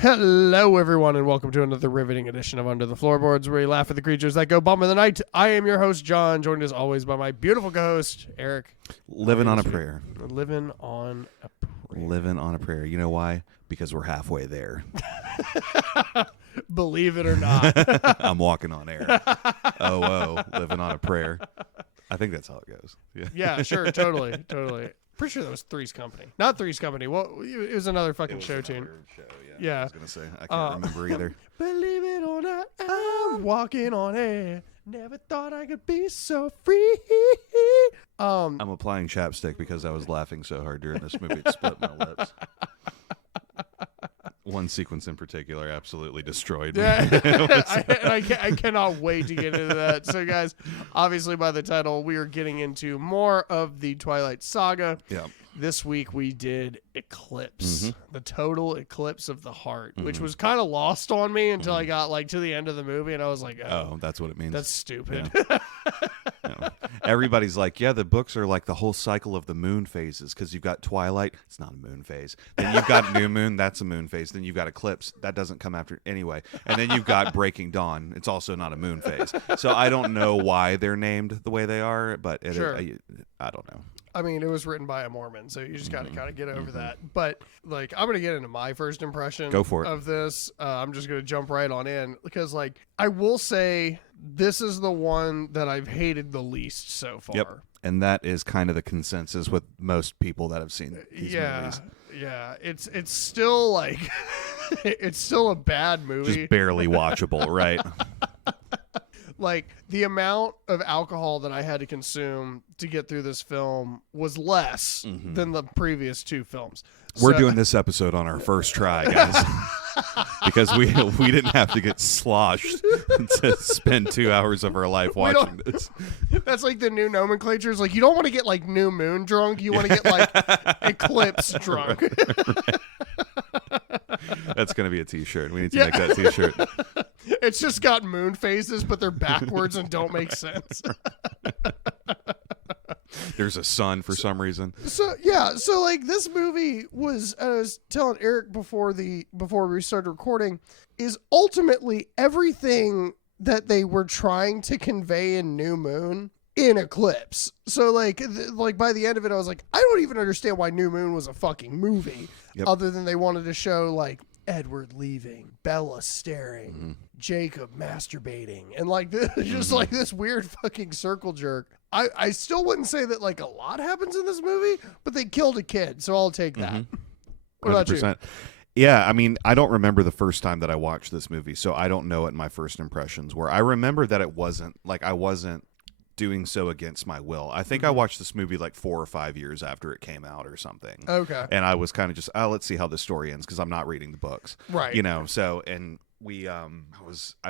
Hello, everyone, and welcome to another riveting edition of Under the Floorboards, where we laugh at the creatures that go bump in the night. I am your host, John, joined as always by my beautiful co-host, Eric. Living on a prayer. Living on a prayer. Living on a prayer. You know why? Because we're halfway there. Believe it or not. I'm walking on air. Oh, living on a prayer. I think that's how it goes. Yeah, sure, totally. Pretty sure that was Three's Company. Not Three's Company. Well, it was another fucking show tune. Yeah. I was going to say, I can't remember either. Believe it or not, I'm walking on air. Never thought I could be so free. I'm applying chapstick because I was laughing so hard during this movie. It split my lips. One sequence in particular absolutely destroyed me. Yeah. I cannot wait to get into that. So, guys, obviously by the title, we are getting into more of the Twilight Saga. Yeah. This week we did Eclipse, the total eclipse of the heart, which was kind of lost on me until I got like to the end of the movie, and I was like, oh that's what it means. That's stupid. Yeah. Yeah. Everybody's like, yeah, the books are like the whole cycle of the moon phases, because you've got Twilight, it's not a moon phase. Then you've got New Moon, that's a moon phase. Then you've got Eclipse, that doesn't come after anyway. And then you've got Breaking Dawn, it's also not a moon phase. So I don't know why they're named the way they are, but I don't know. I mean, it was written by a Mormon, so you just got to kind of get over that. But, like, I'm going to get into my first impression of this. I'm just going to jump right on in because, like, I will say this is the one that I've hated the least so far. Yep. And that is kind of the consensus with most people that have seen these movies. Yeah. It's still, like, it's still a bad movie. Just barely watchable, right? Like, the amount of alcohol that I had to consume to get through this film was less than the previous two films. We're doing this episode on our first try, guys, because we didn't have to get sloshed to spend 2 hours of our life watching this. That's like the new nomenclature. It's like, you don't want to get, like, New Moon drunk. You want to get, like, Eclipse drunk. Right. That's going to be a t-shirt. We need to make that t-shirt. It's just got moon phases, but they're backwards and don't make sense. There's a sun for some reason. So like this movie was, I was telling Eric before we started recording, is ultimately everything that they were trying to convey in New Moon in Eclipse. So like by the end of it, I was like, I don't even understand why New Moon was a fucking movie, other than they wanted to show like Edward leaving, Bella staring, Jacob masturbating, and like this, just like this weird fucking circle jerk. I still wouldn't say that like a lot happens in this movie, but they killed a kid, so I'll take that. What about 100%. You? Yeah, I mean, I don't remember the first time that I watched this movie, so I don't know what my first impressions were. I remember that it wasn't like I wasn't doing so against my will. I think I watched this movie like 4 or 5 years after it came out or something. Okay. And I was kind of just, let's see how the story ends, because I'm not reading the books. Right. You know, so, and we, I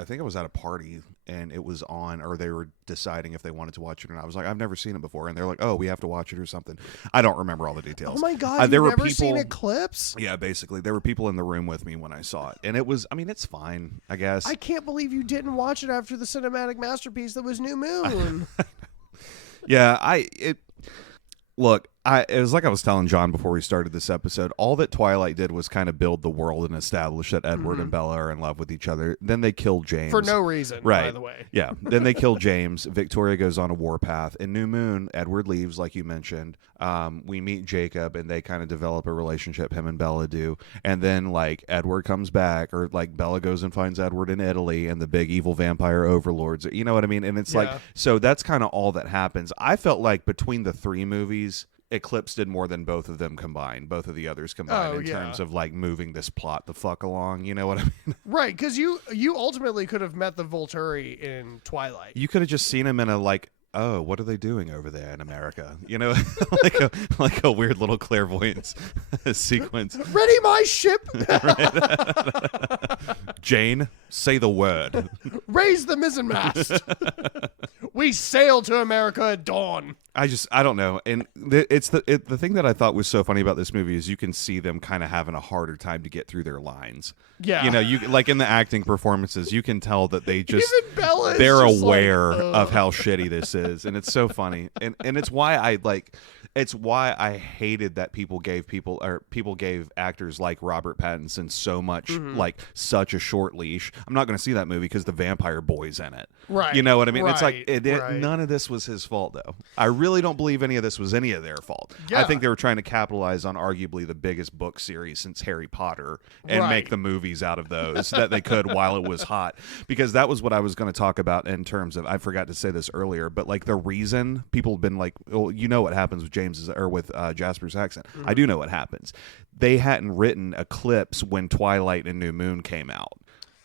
think I was at a party and it was on, or they were deciding if they wanted to watch it or not. I was like, I've never seen it before. And they're like, oh, we have to watch it or something. I don't remember all the details. Oh my God. You've never seen Eclipse? Yeah, basically. There were people in the room with me when I saw it. And it was, I mean, it's fine, I guess. I can't believe you didn't watch it after the cinematic masterpiece that was New Moon. Yeah, Look, it was like I was telling John before we started this episode, all that Twilight did was kind of build the world and establish that Edward and Bella are in love with each other. Then they killed James. For no reason, right. By the way. Yeah. Then they killed James. Victoria goes on a warpath. In New Moon, Edward leaves, like you mentioned. We meet Jacob, and they kind of develop a relationship, him and Bella do. And then, like, Edward comes back, or, like, Bella goes and finds Edward in Italy, and the big evil vampire overlords. You know what I mean? And it's like, so that's kind of all that happens. I felt like between the 3 movies, Eclipse did more than both of them combined, both of the others combined, terms of like moving this plot the fuck along. You know what I mean? Right, because you ultimately could have met the Volturi in Twilight. You could have just seen him in a like, oh, what are they doing over there in America? You know, like a weird little clairvoyance sequence. Ready my ship. Jane, say the word. Raise the mizzenmast. We sail to America at dawn. I don't know. And it's the thing that I thought was so funny about this movie is you can see them kind of having a harder time to get through their lines. Yeah. You know, you like in the acting performances, you can tell that they just, even Bella they're just aware like, of how shitty this is. And it's so funny. And it's why I like, It's why I hated that people gave actors like Robert Pattinson so much like such a short leash. I'm not going to see that movie because the vampire boy's in it. Right. You know what I mean? It's like right. none of this was his fault, though. I really don't believe any of this was any of their fault. Yeah. I think they were trying to capitalize on arguably the biggest book series since Harry Potter and make the movies out of those that they could while it was hot. Because that was what I was going to talk about in terms of, I forgot to say this earlier, but like the reason people have been like, well, you know what happens with Jasper's accent. I do know what happens. They hadn't written Eclipse when Twilight and New Moon came out.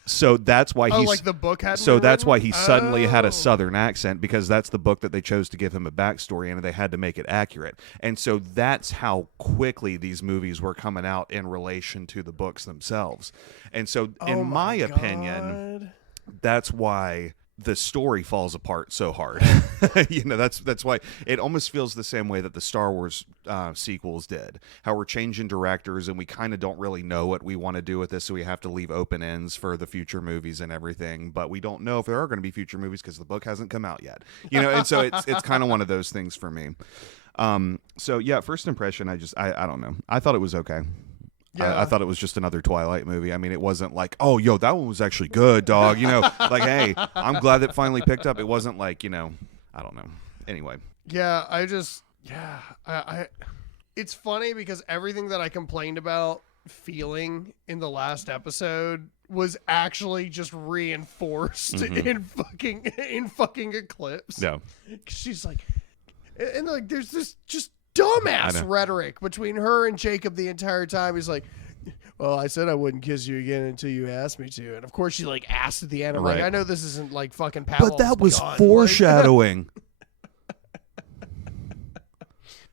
So that's why like the book hadn't So been that's written? why he suddenly had a Southern accent, because that's the book that they chose to give him a backstory, and they had to make it accurate. And so that's how quickly these movies were coming out in relation to the books themselves. And so, in my opinion, that's why the story falls apart so hard. That's why it almost feels the same way that the Star Wars sequels did. How we're changing directors and we kind of don't really know what we want to do with this, so we have to leave open ends for the future movies and everything. But we don't know if there are going to be future movies because the book hasn't come out yet. And so it's kind of one of those things for me. So yeah, first impression, I don't know. I thought it was okay. Yeah. I thought it was just another Twilight movie. I mean, it wasn't like, oh, yo, that one was actually good, dog. Like, hey, I'm glad that finally picked up. It wasn't like, I don't know. Anyway. Yeah, it's funny because everything that I complained about feeling in the last episode was actually just reinforced in fucking Eclipse. Yeah. She's like, and like, there's this just dumbass rhetoric between her and Jacob the entire time. He's like, well, I said I wouldn't kiss you again until you asked me to. And of course she like asked at the end. I'm like, I know this isn't like fucking Pavlov's But that was gun. foreshadowing.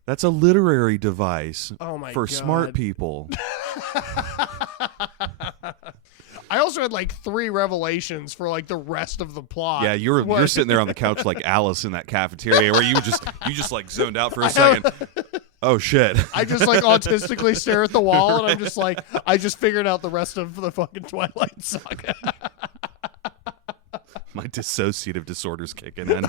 That's a literary device for smart people. I also had like 3 revelations for like the rest of the plot. Yeah, you're sitting there on the couch like Alice in that cafeteria where you just like zoned out for a second. Oh shit. I just like autistically stare at the wall and I'm just like, I just figured out the rest of the fucking Twilight Saga. My dissociative disorder's kicking in.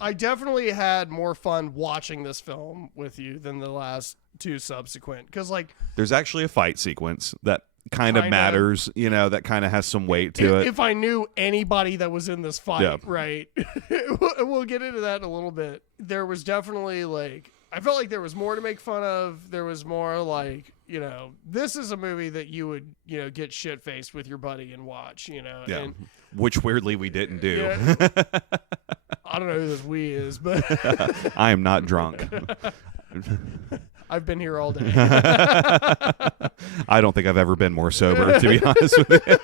I definitely had more fun watching this film with you than the last 2 subsequent, because like there's actually a fight sequence that kind of matters, that kind of has some weight to it. If I knew anybody that was in this fight, right? We'll get into that in a little bit. There was definitely like, I felt like there was more to make fun of. There was more like, this is a movie that you would, get shit faced with your buddy and watch, Yeah. And, which weirdly we didn't do. Yeah, I don't know who this we is, but I am not drunk. I've been here all day. I don't think I've ever been more sober, to be honest with you.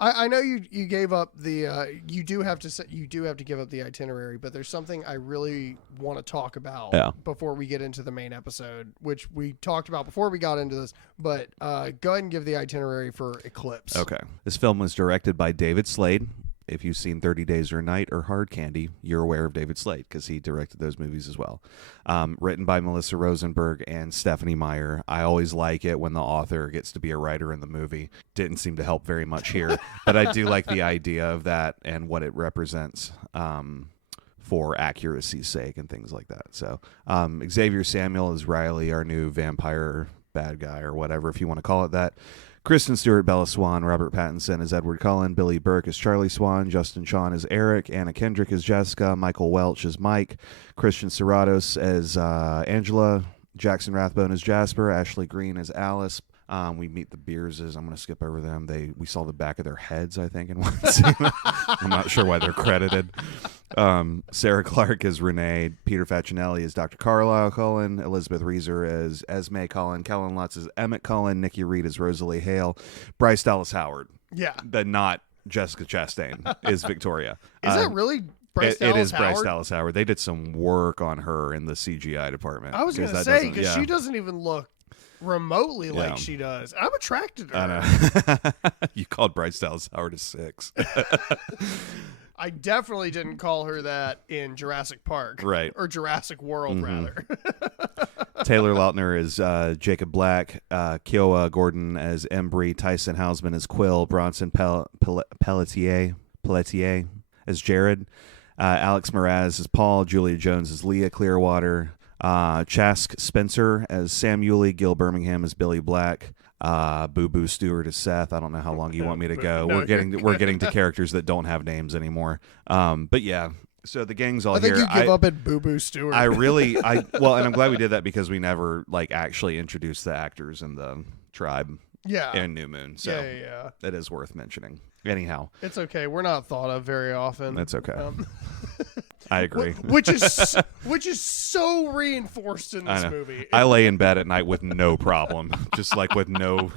I know you gave up the you do have to give up the itinerary, but there's something I really want to talk about before we get into the main episode, which we talked about before we got into this. But go ahead and give the itinerary for Eclipse. Okay. This film was directed by David Slade. If you've seen 30 Days or Night or Hard Candy, you're aware of David Slade because he directed those movies as well. Written by Melissa Rosenberg and Stephanie Meyer. I always like it when the author gets to be a writer in the movie. Didn't seem to help very much here, but I do like the idea of that and what it represents for accuracy's sake and things like that. So Xavier Samuel is Riley, our new vampire bad guy or whatever, if you want to call it that. Kristen Stewart, Bella Swan, Robert Pattinson as Edward Cullen, Billy Burke as Charlie Swan, Justin Chon as Eric, Anna Kendrick as Jessica, Michael Welch as Mike, Christian Serratos as Angela, Jackson Rathbone as Jasper, Ashley Green as Alice. We meet the Beerses. I'm going to skip over them. We saw the back of their heads, I think, in one scene. I'm not sure why they're credited. Sarah Clark as Renee, Peter Facinelli as Dr. Carlisle Cullen, Elizabeth Reeser as Esme Cullen, Kellen Lutz as Emmett Cullen, Nikki Reed as Rosalie Hale, Bryce Dallas Howard. Yeah. The not Jessica Chastain is Victoria. Is that really Bryce Dallas Howard? It is Bryce Dallas Howard. They did some work on her in the CGI department. I was going to say, because she doesn't even look remotely like she does. I'm attracted to her. I know. You called Bryce Dallas Howard a 6. I definitely didn't call her that in Jurassic Park. Right. Or Jurassic World, rather. Taylor Lautner as Jacob Black, Kiowa Gordon as Embry, Tyson Hausman as Quill, Bronson Pelletier as Jared, Alex Mraz as Paul. Julia Jones as Leah Clearwater. Chask Spencer as Sam Yulee. Gil Birmingham as Billy Black. Boo Boo Stewart as Seth. I don't know how long you want me to go. No, we're getting to characters that don't have names anymore. But yeah. So the gang's all I think here. you give up at Boo Boo Stewart. Well, and I'm glad we did that because we never like actually introduced the actors in the tribe. Yeah. And New Moon. So yeah. that is worth mentioning. Anyhow, It's okay. We're not thought of very often. that's okay. I agree. Which is so reinforced in this movie. I lay in bed at night with no problem, just like with no.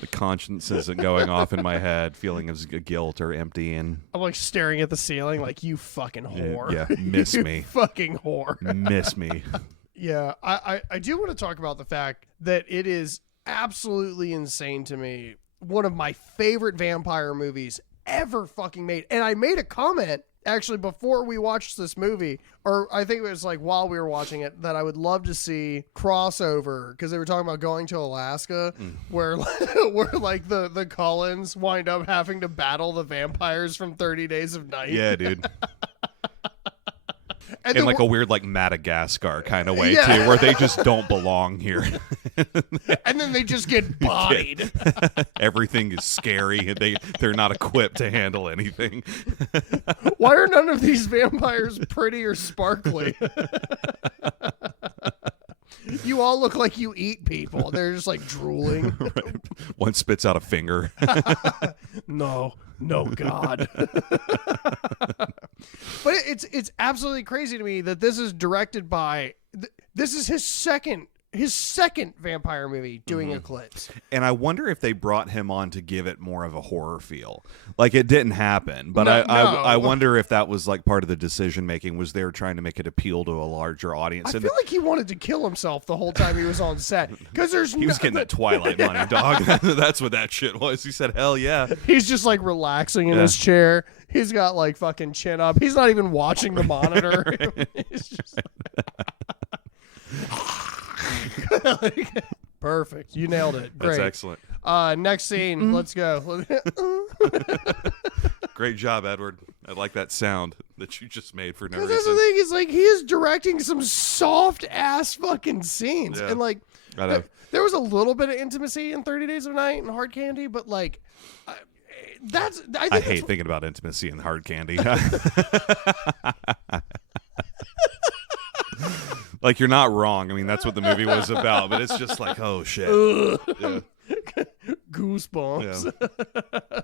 The conscience isn't going off in my head, feeling of guilt or empty, and I'm like staring at the ceiling, like you fucking whore. Yeah, miss You me, fucking whore. Miss me. Yeah, I do want to talk about the fact that it is absolutely insane to me. One of my favorite vampire movies ever fucking made. And I made a comment actually before we watched this movie, or I think it was like while we were watching it, that I would love to see crossover because they were talking about going to Alaska where like the Cullens wind up having to battle the vampires from 30 Days of Night. Yeah, dude. And in like a weird like Madagascar kind of way too, where they just don't belong here. And then they just get bodied. Everything is scary, and they're not equipped to handle anything. Why are none of these vampires pretty or sparkly? You all look like you eat people. They're just like drooling. Right. One spits out a finger. No, God. But it's absolutely crazy to me that this is directed by. This is his second vampire movie doing Eclipse. And I wonder if they brought him on to give it more of a horror feel. Like it didn't happen, but I wonder if that was like part of the decision making, was they were trying to make it appeal to a larger audience. I feel like he wanted to kill himself the whole time he was on set because he was getting that Twilight money, dog. That's what that shit was. He said, "Hell yeah." He's just like relaxing in his chair. He's got like fucking chin up. He's not even watching the monitor. He's just perfect. You nailed it. Great. That's excellent. Next scene. Let's go. Great job, Edward. I like that sound that you just made for no reason. That's the thing is like he is directing some soft ass fucking scenes, and like there was a little bit of intimacy in 30 Days of Night and Hard Candy, but like I hate thinking about intimacy and Hard Candy. Like, you're not wrong. I mean, that's what the movie was about, but it's just like, oh shit. Yeah. Goosebumps. Yeah.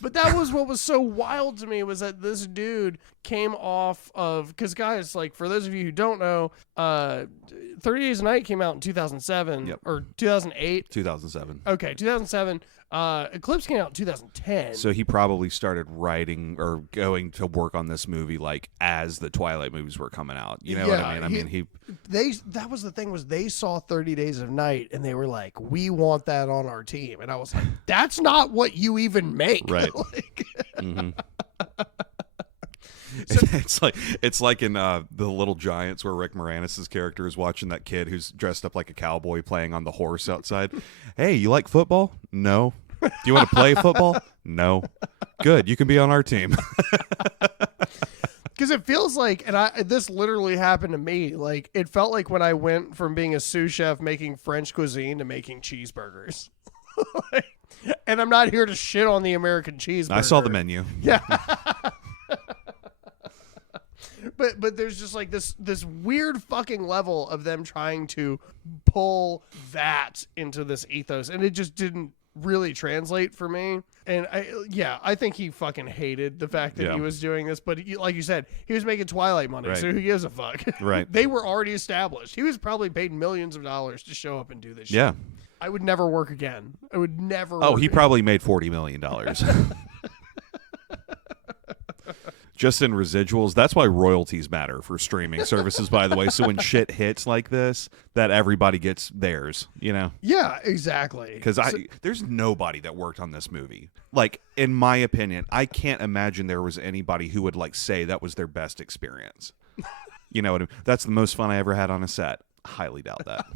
But that was what was so wild to me, was that this dude came off of, because guys, like for those of you who don't know, 30 Days of Night came out in 2007 or 2008. 2007. Okay, 2007. Eclipse came out in 2010. So he probably started writing or going to work on this movie like as the Twilight movies were coming out. You know what I mean? That was the thing, was they saw 30 Days of Night and they were like, we want that on our team. And I was like, that's not what you even make. Right. Like, it's like in The Little Giants, where Rick Moranis' character is watching that kid who's dressed up like a cowboy playing on the horse outside. Hey, you like football? No. Do you want to play football? No. Good. You can be on our team. Because it feels like, and this literally happened to me, like it felt like when I went from being a sous chef making French cuisine to making cheeseburgers. And I'm not here to shit on the American cheeseburger. I saw the menu. Yeah. But there's just like this weird fucking level of them trying to pull that into this ethos, and it just didn't really translate for me. And I think he fucking hated the fact that he was doing this, but like you said, he was making Twilight money, so who gives a fuck? Right. They were already established. He was probably paid millions of dollars to show up and do this shit. Yeah. I would never work again. I would never Oh, work he again. probably made $40 million. Just in residuals. That's why royalties matter for streaming services, by the way. So when shit hits like this, that everybody gets theirs, you know? Yeah, exactly. Because there's nobody that worked on this movie. Like, in my opinion, I can't imagine there was anybody who would like say that was their best experience. You know what I mean? That's the most fun I ever had on a set. Highly doubt that.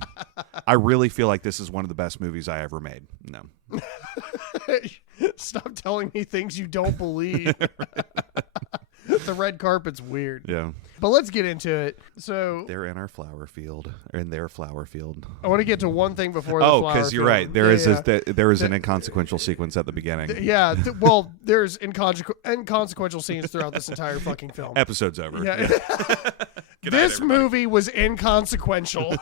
I really feel like this is one of the best movies I ever made. No. Stop telling me things you don't believe. The red carpet's weird. Yeah. But let's get into it. So They're in our flower field, or in their flower field. I want to get to one thing before the flower field. Oh, because you're right. There is an inconsequential sequence at the beginning. Well, there's inconsequential scenes throughout this entire fucking film. Episode's over. Yeah. This movie was inconsequential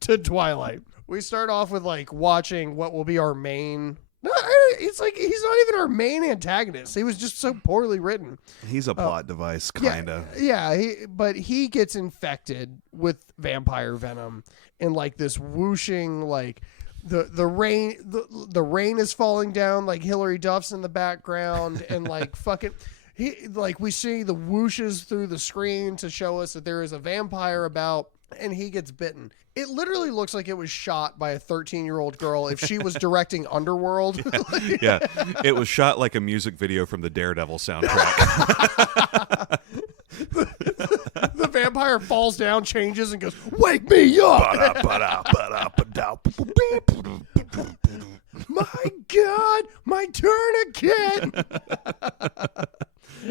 to Twilight. We start off with like watching what will be our main. No, it's like he's not even our main antagonist. He was just so poorly written. He's a plot device, kind of. Yeah, but he gets infected with vampire venom, and like this whooshing, like the rain, the rain is falling down, like Hillary Duff's in the background, and like fucking. We see the whooshes through the screen to show us that there is a vampire about, and he gets bitten. It literally looks like it was shot by a 13-year-old girl if she was directing Underworld. Yeah, it was shot like a music video from the Daredevil soundtrack. The vampire falls down, changes, and goes, "Wake me up!" My God, my tourniquet!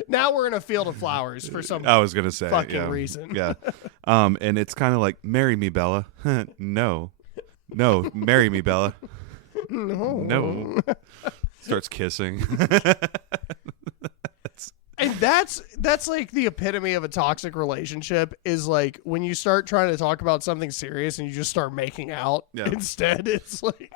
Now we're in a field of flowers for some I was gonna say fucking reason. Yeah. And it's kind of like, marry me, Bella. No, marry me, Bella. No. Starts kissing. And that's like the epitome of a toxic relationship, is like when you start trying to talk about something serious and you just start making out instead. It's like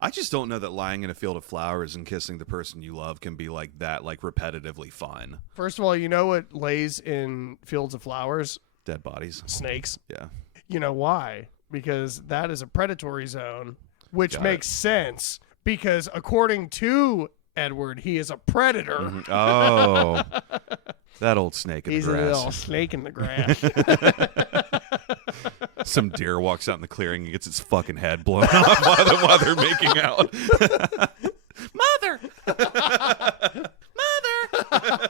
I just don't know that lying in a field of flowers and kissing the person you love can be like that, like repetitively fun. First of all, you know what lays in fields of flowers? Dead bodies. Snakes. Yeah. You know why? Because that is a predatory zone, which makes sense because according to Edward, he is a predator. Mm-hmm. Oh, that old snake in He's the grass. a little snake in the grass. Some deer walks out in the clearing and gets its fucking head blown off while they're making out. Mother! Mother!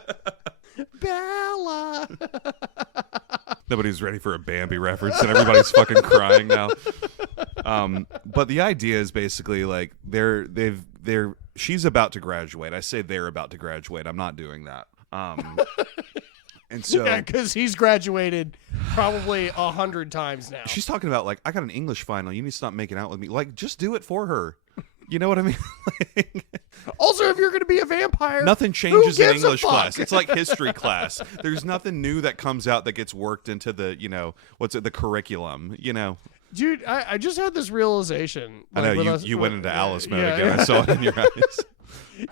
Bella! Nobody's ready for a Bambi reference and everybody's fucking crying now. But the idea is basically like she's about to graduate. I say they're about to graduate. I'm not doing that. And so, yeah, because he's graduated probably 100 times now. She's talking about like, I got an English final. You need to stop making out with me. Like, just do it for her. You know what I mean? Also, if you're going to be a vampire, nothing changes in English class. It's like history class. There's nothing new that comes out that gets worked into the, the curriculum, Dude, I just had this realization. I know, you went into Alice mode again. I saw it in your eyes.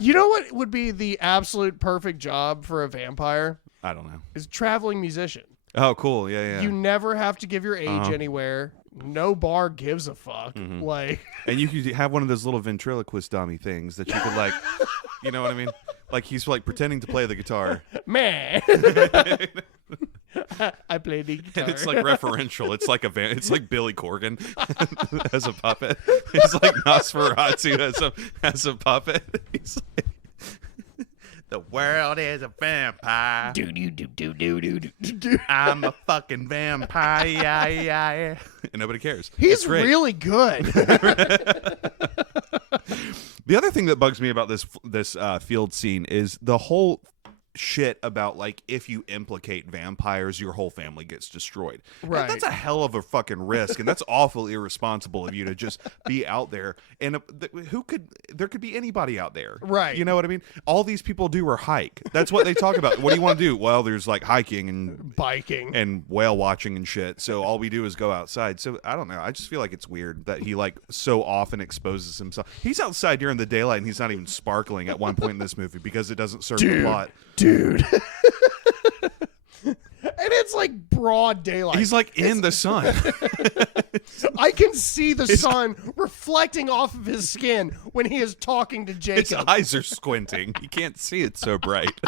You know what would be the absolute perfect job for a vampire? I don't know. Is traveling musician. Oh, cool. Yeah. You never have to give your age anywhere. No bar gives a fuck. Mm-hmm. Like, and you could have one of those little ventriloquist dummy things that you could like, you know what I mean? Like he's like pretending to play the guitar. Man. I play the guitar. And it's like referential. It's like it's like Billy Corgan as a puppet. It's like Nosferatu as a puppet. He's like, the world is a vampire. I'm a fucking vampire. Yeah. And nobody cares. He's really good. The other thing that bugs me about this field scene is the whole shit about like if you implicate vampires, your whole family gets destroyed. Right. And that's a hell of a fucking risk, and that's awful irresponsible of you to just be out there. And there could be anybody out there, right? You know what I mean? All these people do are hike. That's what they talk about. What do you want to do? Well, there's like hiking and biking and whale watching and shit. So all we do is go outside. So I don't know. I just feel like it's weird that he like so often exposes himself. He's outside during the daylight and he's not even sparkling at one point in this movie because it doesn't serve the plot. Dude. And it's like broad daylight. He's like in the sun. I can see the sun reflecting off of his skin when he is talking to Jacob. His eyes are squinting. You can't see it so bright.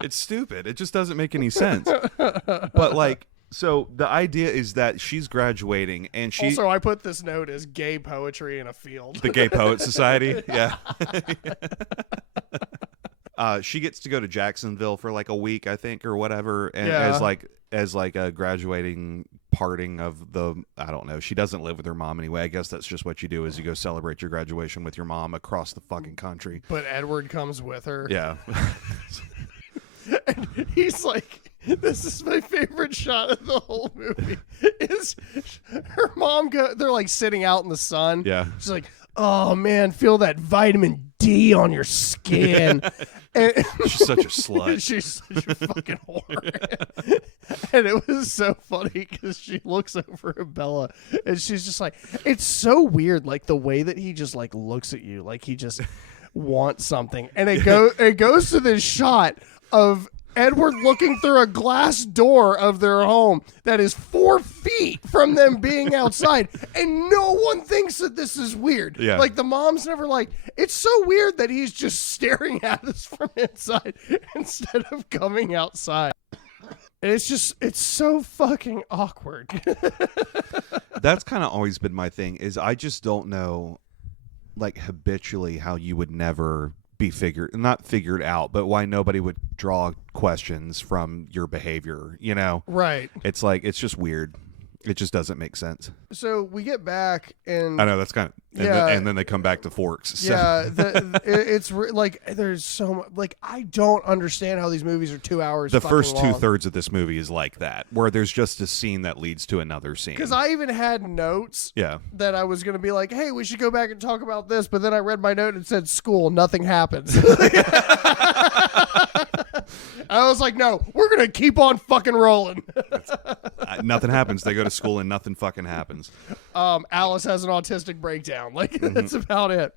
It's stupid. It just doesn't make any sense. But like, so the idea is that she's graduating and she... Also, I put this note as gay poetry in a field. The Gay Poet Society? Yeah. She gets to go to Jacksonville for like a week, I think, or whatever, and as like a graduating parting of the, I don't know, she doesn't live with her mom anyway. I guess that's just what you do is you go celebrate your graduation with your mom across the fucking country. But Edward comes with her. Yeah. And he's like, this is my favorite shot of the whole movie. Is her mom they're like sitting out in the sun. Yeah. She's like, oh man, feel that vitamin D on your skin. And She's such a slut. She's such a fucking whore. And it was so funny because she looks over at Bella and she's just like, it's so weird, like the way that he just like looks at you, like he just wants something. And it goes to this shot of Edward looking through a glass door of their home that is 4 feet from them being outside, and no one thinks that this is weird. Yeah. Like the mom's never like, it's so weird that he's just staring at us from inside instead of coming outside. And it's so fucking awkward. That's kind of always been my thing is I just don't know, like habitually how you would never be not figured out, but why nobody would draw questions from your behavior, you know? Right. It's like, it's just weird. It just doesn't make sense. So we get back and I know that's kind of, and then they come back to Forks. So. Yeah, like there's so much, like I don't understand how these movies are 2 hours. The first long. 2/3 of this movie is like that, where there's just a scene that leads to another scene. Because I even had notes. Yeah. That I was going to be like, hey, we should go back and talk about this, but then I read my note and it said school, nothing happens. I was like, no, we're going to keep on fucking rolling. Nothing happens. They go to school and nothing fucking happens. Alice has an autistic breakdown. Like, that's about it.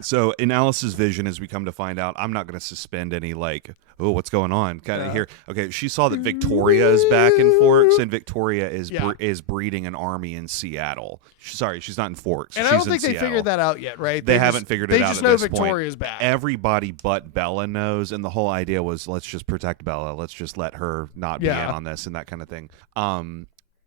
So in Alice's vision, as we come to find out, I'm not going to suspend any like, oh, what's going on? Kind of here. Okay, she saw that Victoria is back in Forks, and Victoria is breeding an army in Seattle. Sorry, she's not in Forks. And she's I don't think they Seattle. figured that out yet, right? They haven't figured it out. They just at know this Victoria's point. back. Everybody but Bella knows, and the whole idea was let's just protect Bella. Let's just let her not be in on this and that kind of thing.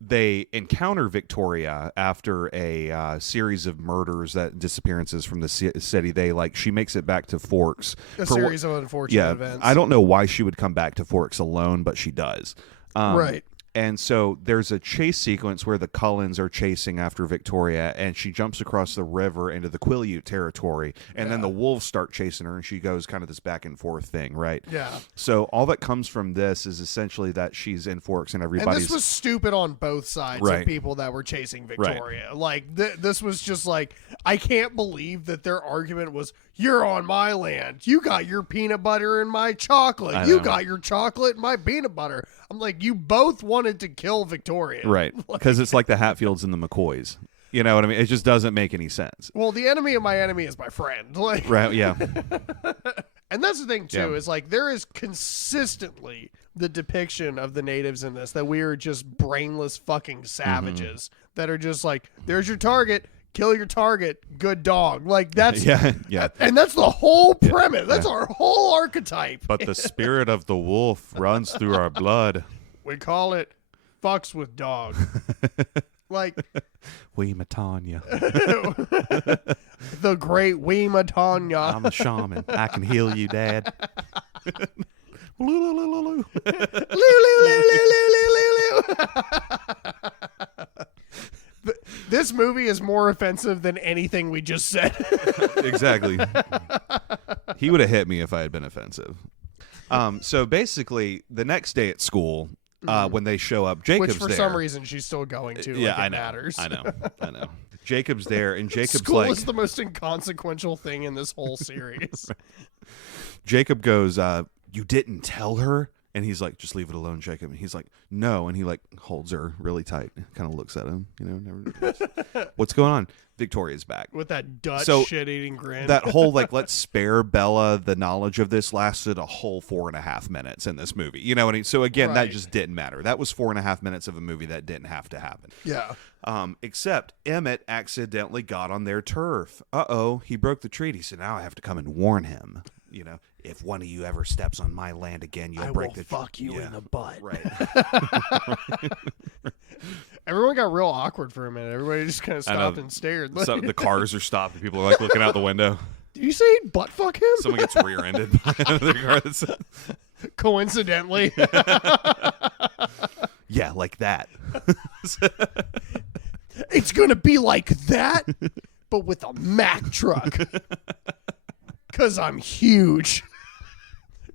They encounter Victoria after a series of murders, disappearances from the city. She makes it back to Forks. A series of unfortunate events. I don't know why she would come back to Forks alone, but she does. Right. And so there's a chase sequence where the Cullens are chasing after Victoria, and she jumps across the river into the Quileute territory, and then the wolves start chasing her, and she goes kind of this back and forth thing, right? Yeah. So all that comes from this is essentially that she's in Forks, and everybody's... And this was stupid on both sides of people that were chasing Victoria. Right. Like, this was just like, I can't believe that their argument was, you're on my land. You got your peanut butter and my chocolate. You got your chocolate and my peanut butter. I'm like, you both wanted to kill Victoria. Right. Because it's like the Hatfields and the McCoys. You know what I mean? It just doesn't make any sense. Well, the enemy of my enemy is my friend. Like, right, yeah. And that's the thing, too, is like there is consistently the depiction of the natives in this that we are just brainless fucking savages that are just like, there's your target. Kill your target, good dog. Like that's yeah. And that's the whole premise. That's our whole archetype. But the spirit of the wolf runs through our blood. We call it fucks with dog. Like Weematanya. The great Weematanya. I'm a shaman. I can heal you, Dad. This movie is more offensive than anything we just said. Exactly. He would have hit me if I had been offensive. So basically, the next day at school, when they show up, Jacob's there. Which for some reason she's still going to. Yeah, like I know. Matters. I know. Jacob's there, and Jacob's School like... is the most inconsequential thing in this whole series. Jacob goes, you didn't tell her? And he's like, just leave it alone, Jacob. And he's like, no. And he like holds her really tight, kind of looks at him, never. What's going on? Victoria's back. With that Dutch shit-eating grin. That whole, like, let's spare Bella the knowledge of this lasted a whole 4.5 minutes in this movie. You know what I mean? So again, that just didn't matter. That was 4.5 minutes of a movie that didn't have to happen. Yeah. Except Emmett accidentally got on their turf. Uh-oh, he broke the treaty, so now I have to come and warn him. You know, if one of you ever steps on my land again, you'll break the treaty. I will fuck you in the butt. Right. Everyone got real awkward for a minute. Everybody just kind of stopped and stared. So the cars are stopped and people are like looking out the window. Did you say butt fuck him? Someone gets rear-ended by another car. Coincidentally. Yeah, like that. It's going to be like that, but with a Mack truck. Because I'm huge.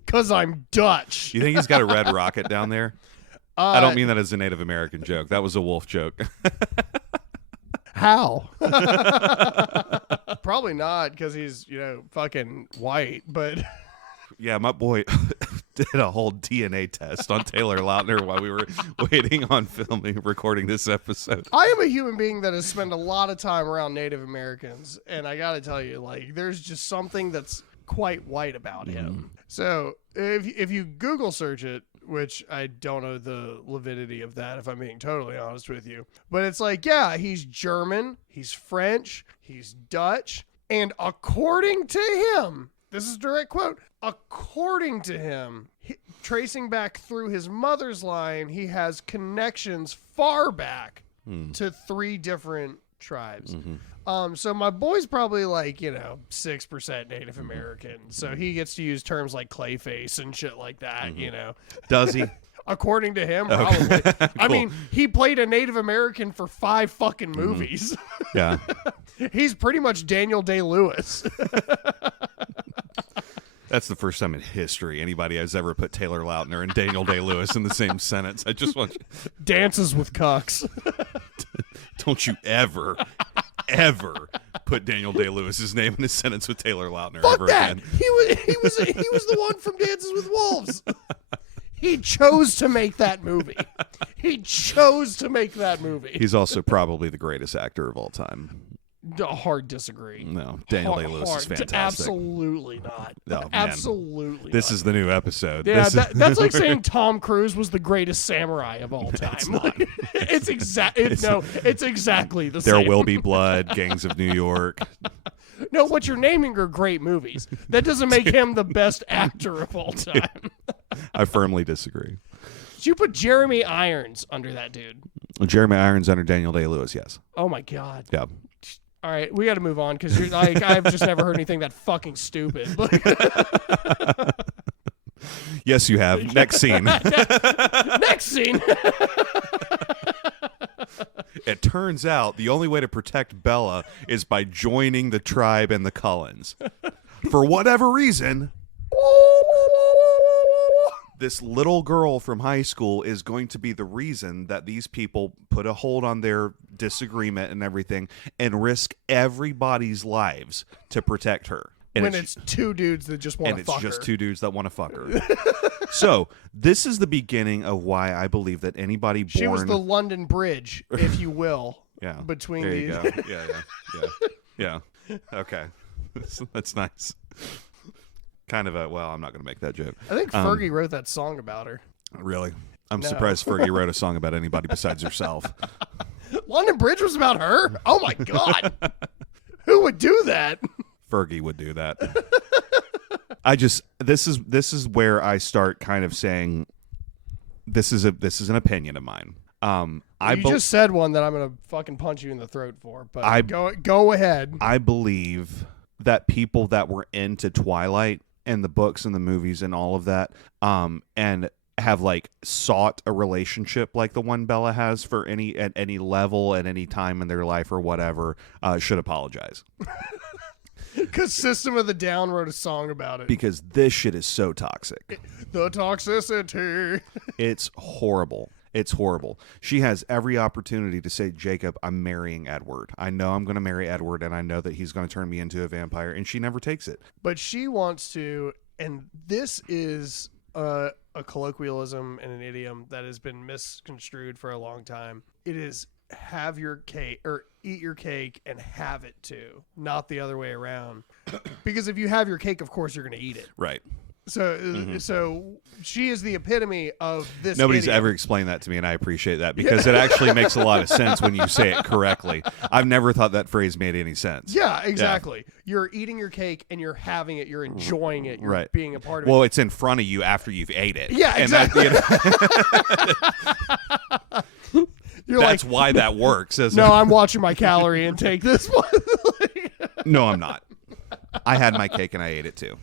Because I'm Dutch. You think he's got a red rocket down there? I don't mean that as a Native American joke. That was a wolf joke. How? Probably not, because he's, fucking white, but... Yeah, my boy did a whole DNA test on Taylor Lautner while we were waiting on recording this episode. I am a human being that has spent a lot of time around Native Americans, and I gotta tell you, there's just something that's quite white about him. So if you Google search it, which I don't know the validity of that, if I'm being totally honest with you, but it's he's German, he's French, he's Dutch, and according to him, this is a direct quote, according to him, tracing back through his mother's line, he has connections far back to 3 different tribes. So my boy's probably 6% Native American. So he gets to use terms like clayface and shit like that, Does he? According to him, probably. Cool. I mean, he played a Native American for 5 fucking movies. Yeah. He's pretty much Daniel Day-Lewis. That's the first time in history anybody has ever put Taylor Lautner and Daniel Day-Lewis in the same sentence. I just want you... Dances with cucks. Don't you ever put Daniel Day-Lewis's name in a sentence with Taylor Lautner Fuck ever that. again. He was the one from Dances with Wolves. He chose to make that movie. He's also probably the greatest actor of all time. Hard disagree. No, Daniel Day-Lewis is fantastic. Absolutely not. Oh, absolutely this not. is the new episode. Yeah, that's like saying Tom Cruise was the greatest samurai of all time. It's exactly the same. There Will Be Blood, Gangs of New York. No, what you're naming are great movies. That doesn't make him the best actor of all time. I firmly disagree. Did you put Jeremy Irons under that dude? Jeremy Irons under Daniel Day-Lewis, yes. Oh my God. Yeah. All right, we got to move on because I've just never heard anything that fucking stupid. Yes, you have. Next scene. Next scene. It turns out the only way to protect Bella is by joining the tribe and the Cullens. For whatever reason, this little girl from high school is going to be the reason that these people put a hold on their disagreement and everything and risk everybody's lives to protect her. And when it's 2 dudes that just want to fuck her. And it's just 2 dudes that want to fuck her. So this is the beginning of why I believe that anybody born... She was the London Bridge, if you will. Yeah. Between there these. You go. Yeah. Okay. That's nice. Kind of I'm not going to make that joke. I think Fergie wrote that song about her. Really? I'm surprised Fergie wrote a song about anybody besides herself. London Bridge was about her? Oh my God. Who would do that? Fergie would do that. This is where I start kind of saying this is an opinion of mine. You just said one that I'm going to fucking punch you in the throat for, but go ahead. I believe that people that were into Twilight and the books and the movies and all of that, and have sought a relationship like the one Bella has at any level at any time in their life or whatever, should apologize. Because System of the Down wrote a song about it. Because this shit is so toxic. The toxicity. It's horrible. It's horrible. She has every opportunity to say, Jacob, I'm marrying Edward. I know I'm going to marry Edward, and I know that he's going to turn me into a vampire, and she never takes it. But she wants to, and this is a colloquialism and an idiom that has been misconstrued for a long time. It is have your cake, or eat your cake and have it too, not the other way around. Because if you have your cake, of course, you're going to eat it. Right. So she is the epitome of this. Nobody's idiom. ever explained that to me, and I appreciate that because it actually makes a lot of sense when you say it correctly. I've never thought that phrase made any sense. Yeah, exactly. Yeah. You're eating your cake and you're having it. You're enjoying it. You're being a part of it. Well, it's in front of you after you've ate it. Yeah, exactly. That's why that works. No, I'm watching my calorie intake this one. No, I'm not. I had my cake and I ate it too.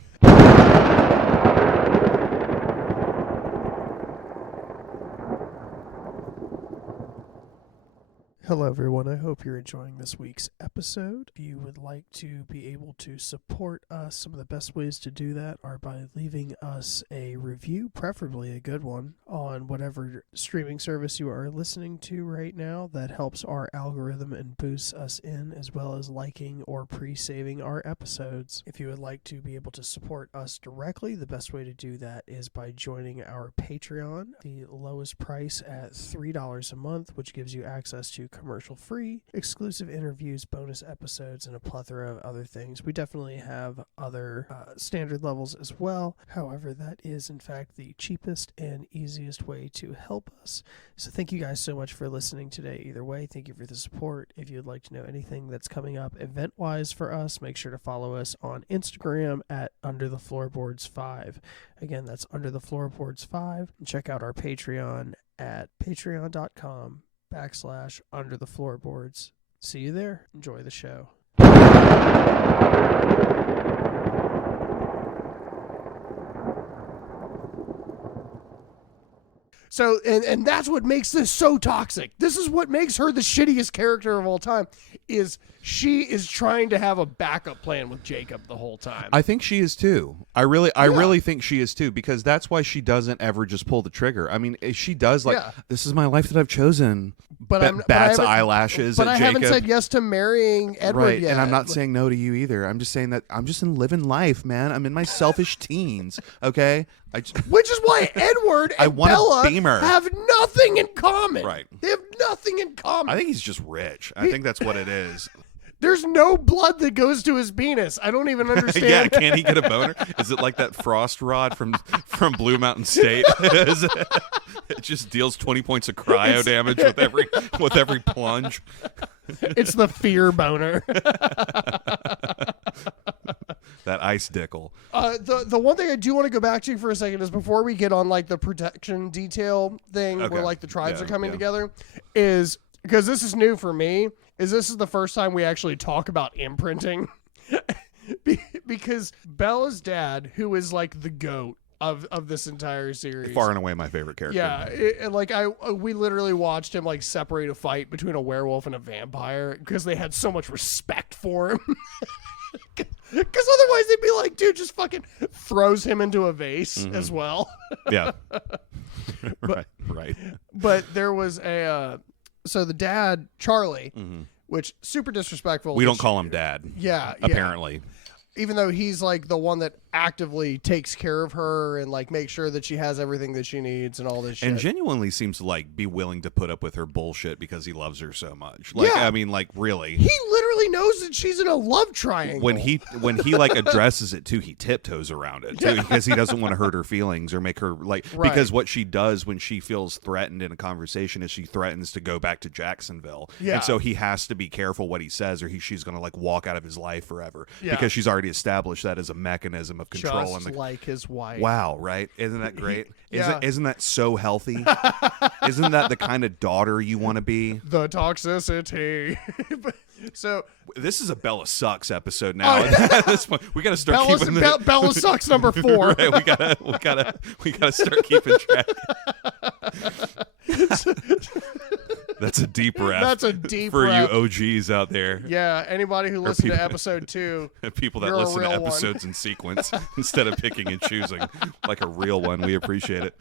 Hello, everyone. I hope you're enjoying this week's episode. If you would like to be able to support us, some of the best ways to do that are by leaving us a review, preferably a good one, on whatever streaming service you are listening to right now. That helps our algorithm and boosts us in, as well as liking or pre-saving our episodes. If you would like to be able to support us directly, the best way to do that is by joining our Patreon. The lowest price at $3 a month, which gives you access to commercial-free, exclusive interviews, bonus episodes, and a plethora of other things. We definitely have other standard levels as well. However, that is, in fact, the cheapest and easiest way to help us. So thank you guys so much for listening today. Either way, thank you for the support. If you'd like to know anything that's coming up event-wise for us, make sure to follow us on Instagram at UnderTheFloorboards5. Again, that's UnderTheFloorboards5. And check out our Patreon at patreon.com/UnderTheFloorboards. See you there. Enjoy the show. So, and that's what makes this so toxic. This is what makes her the shittiest character of all time, is she is trying to have a backup plan with Jacob the whole time. I think she is too. I really think she is too, because that's why she doesn't ever just pull the trigger. I mean, she does this is my life that I've chosen. But bats eyelashes. But at I Jacob. haven't said yes to marrying Edward right, yet. and I'm not saying no to you either. I'm just saying that I'm just in living life, man. I'm in my selfish teens. Okay, which is why Edward and want a Bella Beamer. have nothing in common. Right, they have nothing in common. I think he's just rich. I think that's what it is. There's no blood that goes to his penis. I don't even understand. Yeah, can he get a boner? Is it like that frost rod from Blue Mountain State? It just deals 20 points of cryo damage with every plunge. It's the fear boner. That ice dickle. The one thing I do want to go back to for a second is, before we get on like the protection detail thing, where like the tribes are coming together, is because this is new for me. This is the first time we actually talk about imprinting. Because Bella's dad, who is like the GOAT of this entire series, Far and away my favorite character. Yeah, we literally watched him like separate a fight between a werewolf and a vampire because they had so much respect for him. Because otherwise they'd be like, dude, just fucking throws him into a vase as well. Yeah. Right. But there was so the dad, Charlie, which super disrespectful. We don't call him dad. Yeah. Apparently. Even though he's like the one that actively takes care of her and like makes sure that she has everything that she needs and all this shit. And genuinely seems to like be willing to put up with her bullshit because he loves her so much. Like, I mean, like, really. He literally knows that she's in a love triangle. When he like addresses it too, he tiptoes around it too, because he doesn't want to hurt her feelings or make her like, because what she does when she feels threatened in a conversation is she threatens to go back to Jacksonville. Yeah. And so he has to be careful what he says, or she's going to like walk out of his life forever, because she's already established that as a mechanism of control. Just like his wife. Wow, right? Isn't that great? Yeah. Isn't that so healthy? Isn't that the kind of daughter you want to be? The toxicity. So this is a Bella Sucks episode now. At this point, we got to start keeping Bella Sucks number 4. Right, we gotta start keeping track. That's a deep ref. That's a deep for ref. you OGs out there. Yeah, anybody who listened to episode 2. People that listen to episodes in sequence instead of picking and choosing like a real one. We appreciate it.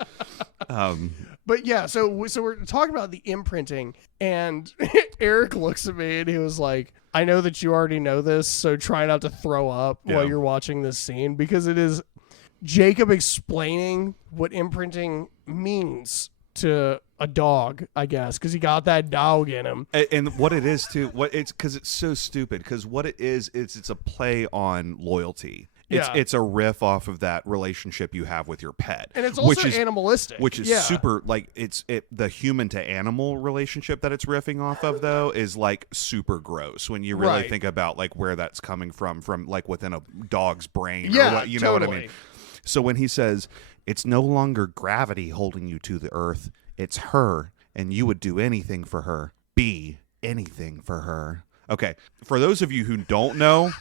But yeah, so we're talking about the imprinting, and Eric looks at me and he was like, I know that you already know this, so try not to throw up while you're watching this scene, because it is Jacob explaining what imprinting means to a dog, I guess, because he got that dog in him. And what it is too, because it's so stupid, because what it is, it's a play on loyalty. It's a riff off of that relationship you have with your pet, and it's also animalistic, which is super like the human to animal relationship that it's riffing off of, though, is like super gross when you really think about like where that's coming from like within a dog's brain, or what, you know what I mean. So when he says it's no longer gravity holding you to the earth, it's her, and you would do anything for her, be anything for her. Okay, for those of you who don't know,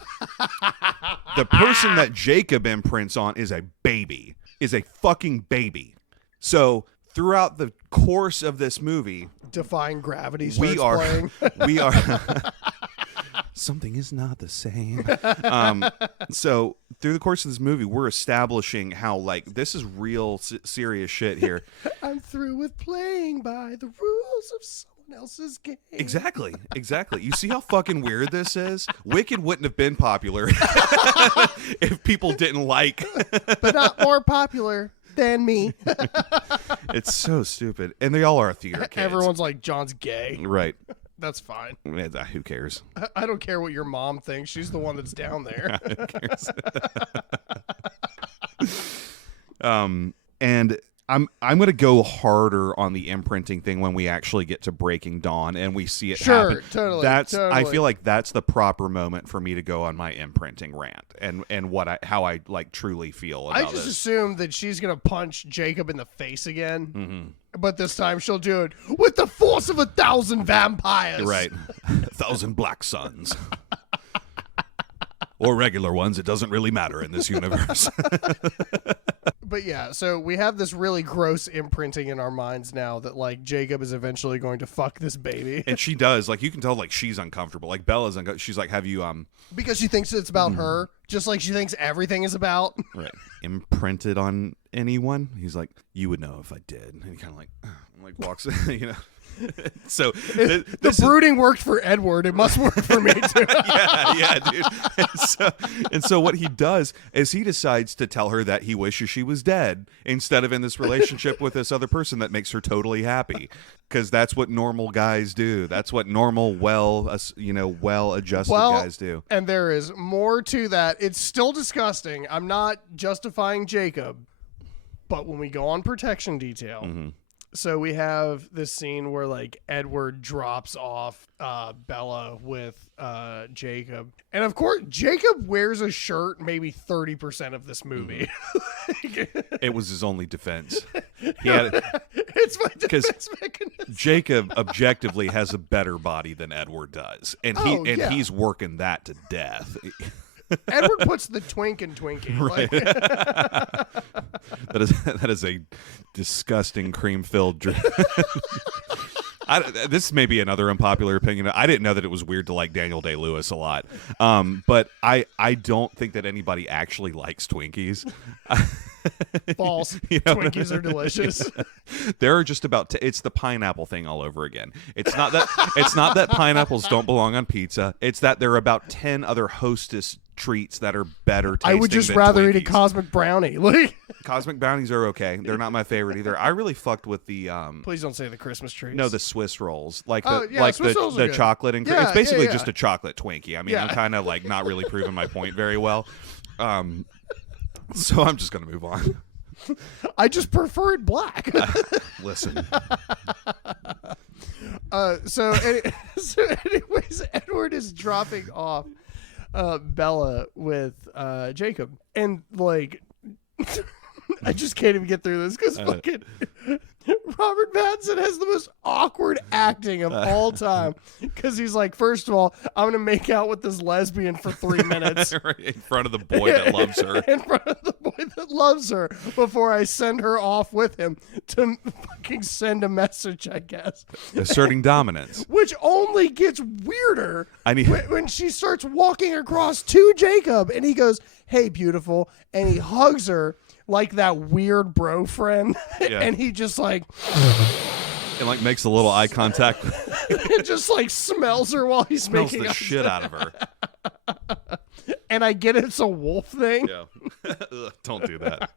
the person that Jacob imprints on is a baby, is a fucking baby. So throughout the course of this movie, Defying Gravity starts playing. we are something is not the same. So through the course of this movie, we're establishing how like this is real serious shit here. I'm through with playing by the rules of someone else's game. Exactly. You see how fucking weird this is? Wicked wouldn't have been popular if people didn't like. But not more popular than me. It's so stupid. And they all are theater kids. Everyone's like, John's gay. Right. That's fine. Who cares? I don't care what your mom thinks. She's the one that's down there. Who cares? And I'm going to go harder on the imprinting thing when we actually get to Breaking Dawn and we see it happen. Totally. I feel like that's the proper moment for me to go on my imprinting rant and how I like truly feel about I just this. assume that she's gonna punch Jacob in the face again, but this time she'll do it with the force of 1,000 vampires. Right, 1,000 black suns. Or regular ones, it doesn't really matter in this universe. But yeah, so we have this really gross imprinting in our minds now that like Jacob is eventually going to fuck this baby. And she does. Like you can tell like she's uncomfortable. Like Bella's uncomfortable. She's like, have you because she thinks it's about her, just like she thinks everything is about. Right. Imprinted on anyone? He's like, you would know if I did. And he kind of like walks, you know. So the brooding worked for Edward. It must work for me too. yeah, dude. And so what he does is he decides to tell her that he wishes she was dead instead of in this relationship with this other person that makes her totally happy. Because that's what normal guys do. That's what normal, well-adjusted guys do. And there is more to that. It's still disgusting. I'm not justifying Jacob, but when we go on protection detail. So we have this scene where like Edward drops off Bella with Jacob. And of course, Jacob wears a shirt maybe 30% of this movie. It was his only defense. He had it's my defense mechanism. Jacob objectively has a better body than Edward does. And he's working that to death. Edward puts the twink in Twinkie. Right. That is a disgusting cream-filled drink. This may be another unpopular opinion. I didn't know that it was weird to like Daniel Day-Lewis a lot. But I don't think that anybody actually likes Twinkies. False. Twinkies are delicious. There are just about it's the pineapple thing all over again. It's not that pineapples don't belong on pizza. It's that there are about 10 other Hostess treats that are better tasting. I would just than rather Twinkies. eat a cosmic brownie. Like Cosmic brownies are okay. They're not my favorite either. I really fucked with the please don't say the Christmas trees. No, the Swiss rolls. Like Swiss rolls are the good. chocolate and Yeah, it's basically yeah. just a chocolate Twinkie. I mean, I'm kind of like not really proving my point very well. So I'm just going to move on. I just prefer it black. Listen. So anyways, Edward is dropping off Bella with Jacob, and like I just can't even get through this because fucking Robert Pattinson has the most awkward acting of all time because he's like, first of all, I'm gonna make out with this lesbian for 3 minutes Right in front of the boy that loves her. in front of the boy that loves her before I send her off with him to fucking send a message, I guess. Asserting dominance. Which only gets weirder I need when she starts walking across to Jacob and he goes, "Hey, beautiful," and he hugs her like that weird bro friend. Yeah. And he just like and like makes a little eye contact. it just like smells her while he's Smells making the up. shit out of her. And I get it's a wolf thing. Yeah. Ugh, don't do that.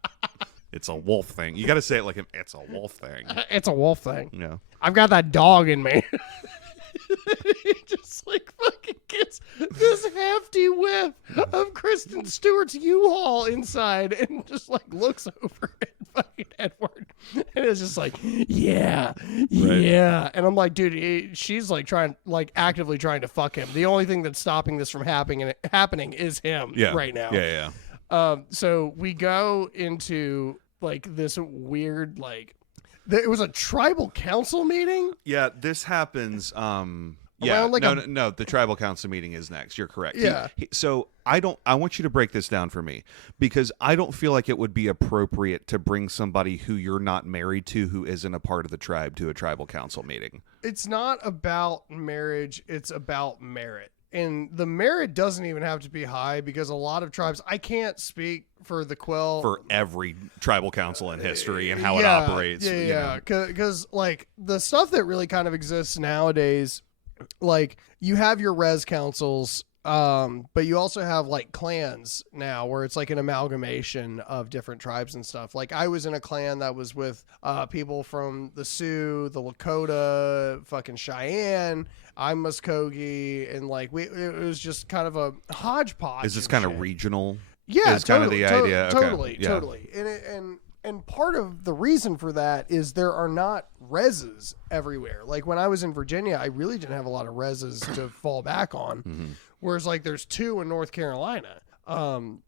It's a wolf thing. You got to say it like it's a wolf thing. It's a wolf thing. Yeah. I've got that dog in me. He just like fucking gets this hefty whiff of Kristen Stewart's U-Haul inside and just like looks over at fucking Edward and it's just like, yeah. And I'm like, dude, she's like actively trying to fuck him. The only thing that's stopping this from happening is him right now. Yeah. So we go into like this weird like it was a tribal council meeting. Yeah, this happens Yeah, Around like no. The tribal council meeting is next. You're correct. Yeah. So I want you to break this down for me, because I don't feel like it would be appropriate to bring somebody who you're not married to, who isn't a part of the tribe, to a tribal council meeting. It's not about marriage. It's about merit. And the merit doesn't even have to be high, because a lot of tribes, I can't speak for the Quill. For every tribal council in history and how it operates. Yeah. Because like the stuff that really kind of exists nowadays, like you have your res councils, but you also have like clans now, where it's like an amalgamation of different tribes and stuff. Like I was in a clan that was with people from the Sioux, the Lakota, fucking Cheyenne. I'm Muskogee, and like it was just kind of a hodgepodge. Is this kind of regional? Yeah, is kind of the idea. Totally, okay. totally. And part of the reason for that is there are not reses everywhere. Like when I was in Virginia, I really didn't have a lot of reses to fall back on. Mm-hmm. Whereas like there's 2 in North Carolina. And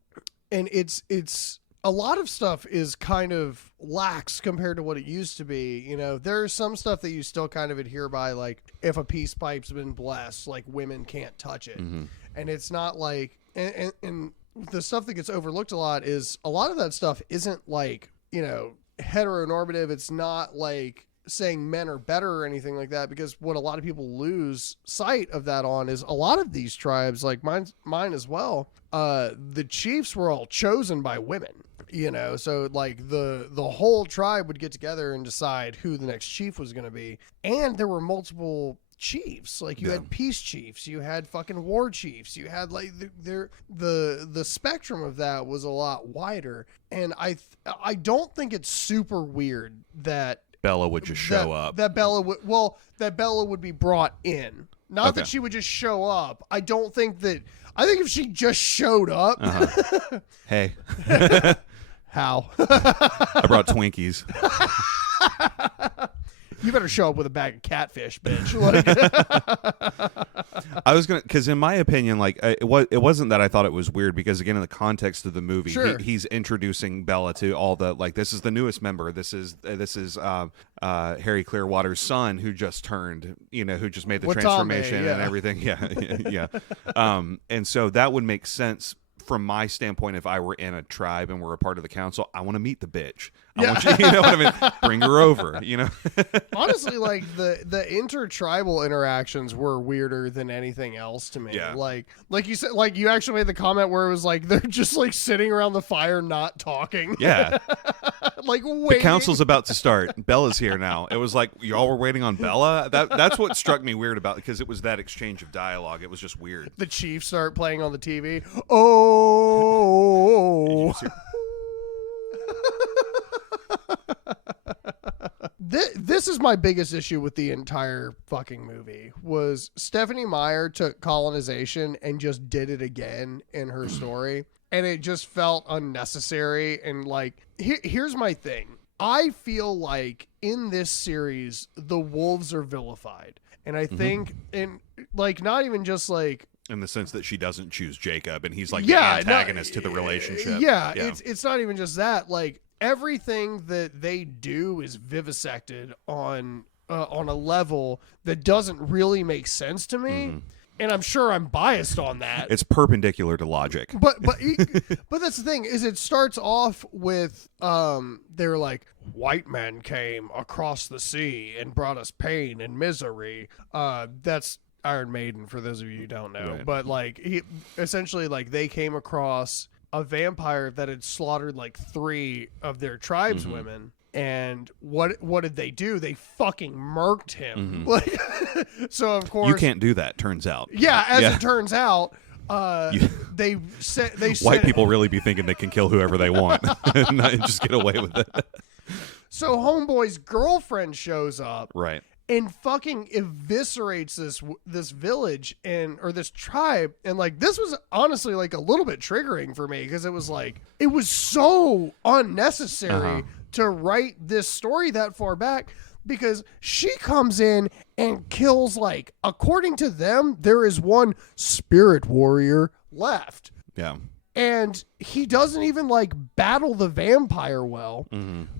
it's a lot of stuff is kind of lax compared to what it used to be. You know, there's some stuff that you still kind of adhere by, like if a peace pipe's been blessed, like women can't touch it. Mm-hmm. And it's not like, and the stuff that gets overlooked a lot is a lot of that stuff isn't like, you know, heteronormative. It's not like saying men are better or anything like that, because what a lot of people lose sight of that on is a lot of these tribes, like mine as well, the chiefs were all chosen by women, you know, so like the whole tribe would get together and decide who the next chief was going to be. And there were multiple chiefs. Like you had peace chiefs, you had fucking war chiefs, you had like the spectrum of that was a lot wider. And I don't think it's super weird that Bella would just show up. That Bella would be brought in. Not that she would just show up. I think if she just showed up. Hey. How? I brought Twinkies. You better show up with a bag of catfish, bitch. Like, I was gonna, because in my opinion, like it wasn't that I thought it was weird, because again, in the context of the movie, sure. he's introducing Bella to all the, like, this is the newest member. This is Harry Clearwater's son, who just turned, you know, who just made the transformation and everything. Yeah. And so that would make sense. From my standpoint, if I were in a tribe and were a part of the council, I want to meet the bitch. I want you know what I mean? Bring her over, you know? Honestly, like the intertribal interactions were weirder than anything else to me. Yeah. Like you said, like you actually made the comment where it was like they're just like sitting around the fire not talking. Yeah. Like waiting. The council's about to start. Bella's here now. It was like y'all were waiting on Bella. That's what struck me weird about it, because it was that exchange of dialogue. It was just weird. The Chiefs start playing on the TV. Oh. This is my biggest issue with the entire fucking movie, was Stephenie Meyer took colonization and just did it again in her story. And it just felt unnecessary. And like, here's my thing. I feel like in this series, the wolves are vilified. And I think, in like, not even just like, in the sense that she doesn't choose Jacob, and he's like the antagonist to the relationship. Yeah, it's not even just that. Like, everything that they do is vivisected on a level that doesn't really make sense to me. Mm-hmm. And I'm sure I'm biased on that. It's perpendicular to logic. But that's the thing, is it starts off with they're like, white men came across the sea and brought us pain and misery. That's Iron Maiden, for those of you who don't know. Right. But like, he essentially, like, they came across a vampire that had slaughtered like 3 of their tribeswomen. And what did they do? They fucking murked him. Like, so of course you can't do that. Turns out, it turns out, they white people really be thinking they can kill whoever they want and just get away with it. So homeboy's girlfriend shows up, right, and fucking eviscerates this village or this tribe. And like, this was honestly like a little bit triggering for me, because it was like, it was so unnecessary to write this story that far back, because she comes in and kills, like, according to them, there is one spirit warrior left. Yeah. And he doesn't even like battle the vampire well.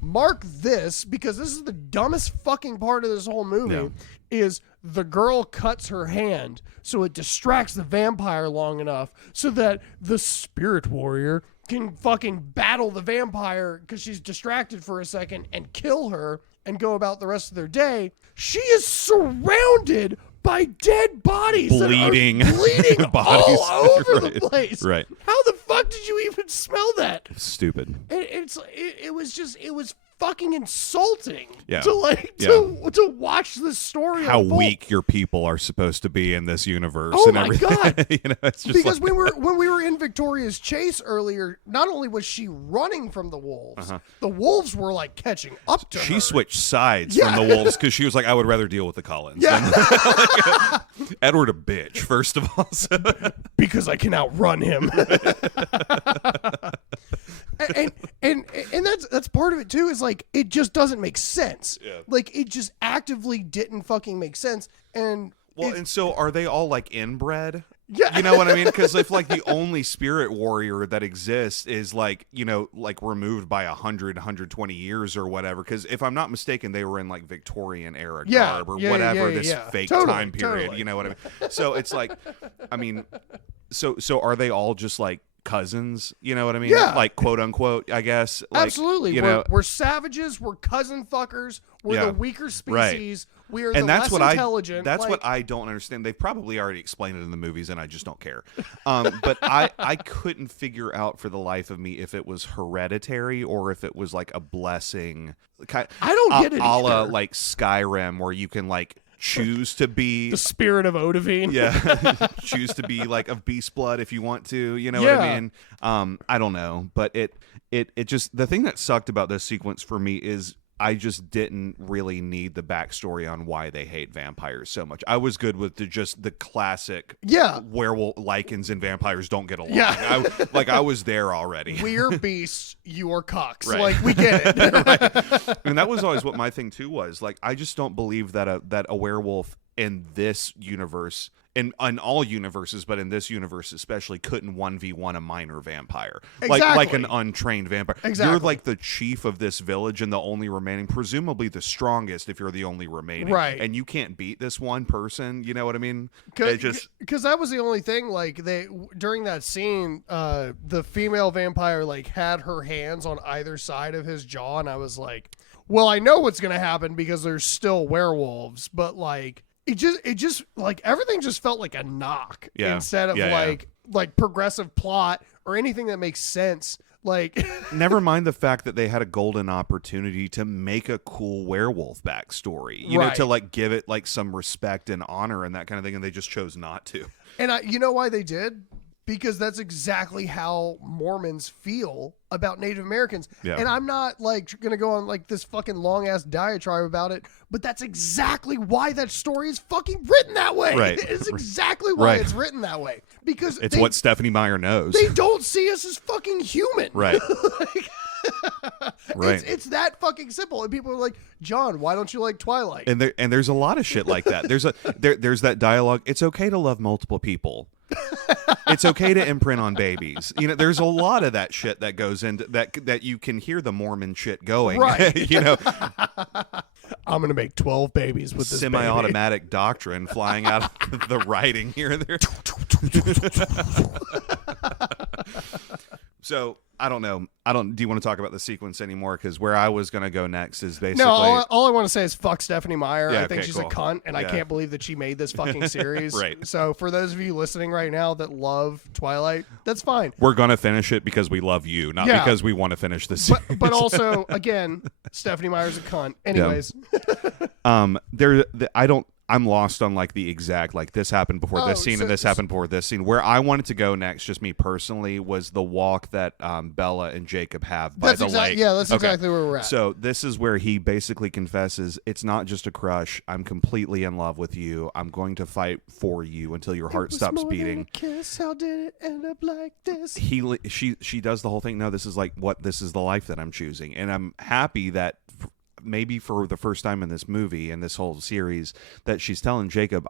Mark this, because this is the dumbest fucking part of this whole movie, is the girl cuts her hand so it distracts the vampire long enough so that the spirit warrior can fucking battle the vampire because she's distracted for a second and kill her and go about the rest of their day. She is surrounded by dead bodies, bleeding bodies all over the place. Right. How the fuck did you even smell that? Stupid. It was fucking insulting Yeah. to watch this story. How unfold. weak your people are supposed to be in this universe. Oh and my everything. God. It's just because like, when we were in Victoria's Chase earlier, not only was she running from the wolves, the wolves were like catching up to her. she switched sides from the wolves because she was like, I would rather deal with the Cullens. Yeah. Edward a bitch, first of all. So. Because I can outrun him. and that's part of it too, is like it just doesn't make sense. Yeah. Like it just actively didn't fucking make sense. And And so are they all like inbred? Yeah. You know what I mean? Because if like the only spirit warrior that exists is like, like removed by 120 years or whatever. Because if I'm not mistaken, they were in like Victorian era garb or whatever, this fake time period. Totally. You know what I mean? So it's like, I mean, so are they all just like cousins? You know what I mean? Yeah. Like quote unquote, I guess. Like, absolutely. We're savages. We're cousin fuckers. We're the weaker species. Right. We are and the that's less what intelligent. That's what I don't understand. They've probably already explained it in the movies, and I just don't care. But I couldn't figure out for the life of me if it was hereditary or if it was like a blessing. I don't get it a la either. like Skyrim, where you can like choose to be the spirit of Odovine. Yeah, choose to be like of beast blood if you want to. You know what I mean? I don't know, but it just, the thing that sucked about this sequence for me is I just didn't really need the backstory on why they hate vampires so much. I was good with just the classic werewolf lichens and vampires don't get along. Yeah. I was there already. We're beasts, you're cocks. Right. Like, we get it. Right. And that was always what my thing too was. Like, I just don't believe that a werewolf in this universe, in all universes, but in this universe especially, couldn't 1v1 a minor vampire. Exactly. Like an untrained vampire. Exactly. You're like the chief of this village and the only remaining, presumably the strongest if you're the only remaining. Right. And you can't beat this one person, you know what I mean? Because that was the only thing, like, during that scene, the female vampire, like, had her hands on either side of his jaw, and I was like, well, I know what's going to happen because there's still werewolves, but, like, it just like everything just felt like a knock instead of like progressive plot or anything that makes sense. Like, never mind the fact that they had a golden opportunity to make a cool werewolf backstory, you know, to like give it like some respect and honor and that kind of thing, and they just chose not to. And you know why they did? Because that's exactly how Mormons feel about Native Americans. Yeah. And I'm not like going to go on like this fucking long ass diatribe about it, but that's exactly why that story is fucking written that way. Right. It's exactly why it's written that way. Because it's what Stephanie Meyer knows. They don't see us as fucking human. Right. Right. It's that fucking simple. And people are like, John, why don't you like Twilight? And there's a lot of shit like that. There's that dialogue. It's okay to love multiple people. It's okay to imprint on babies. You know, there's a lot of that shit that goes into that you can hear the Mormon shit going. Right. You know, I'm gonna make 12 babies with this semi-automatic doctrine flying out of the writing here and there. So I don't know. Do you want to talk about the sequence anymore? Because where I was going to go next is basically. No, all I want to say is fuck Stephanie Meyer. Yeah, I think she's a cunt, and I can't believe that she made this fucking series. Right. So for those of you listening right now that love Twilight, that's fine. We're going to finish it because we love you, not because we want to finish this series. But also, again, Stephanie Meyer's a cunt. Anyways. I'm lost on like the exact, like this happened before this scene and this happened before this scene. Where I wanted to go next, just me personally, was the walk that Bella and Jacob have by the lake. Yeah, that's exactly where we're at. So this is where he basically confesses, it's not just a crush. I'm completely in love with you. I'm going to fight for you until your heart stops beating. Kiss. How did it end up like this? She does the whole thing. No, this is the life that I'm choosing. And I'm happy that maybe for the first time in this movie and this whole series, that she's telling Jacob,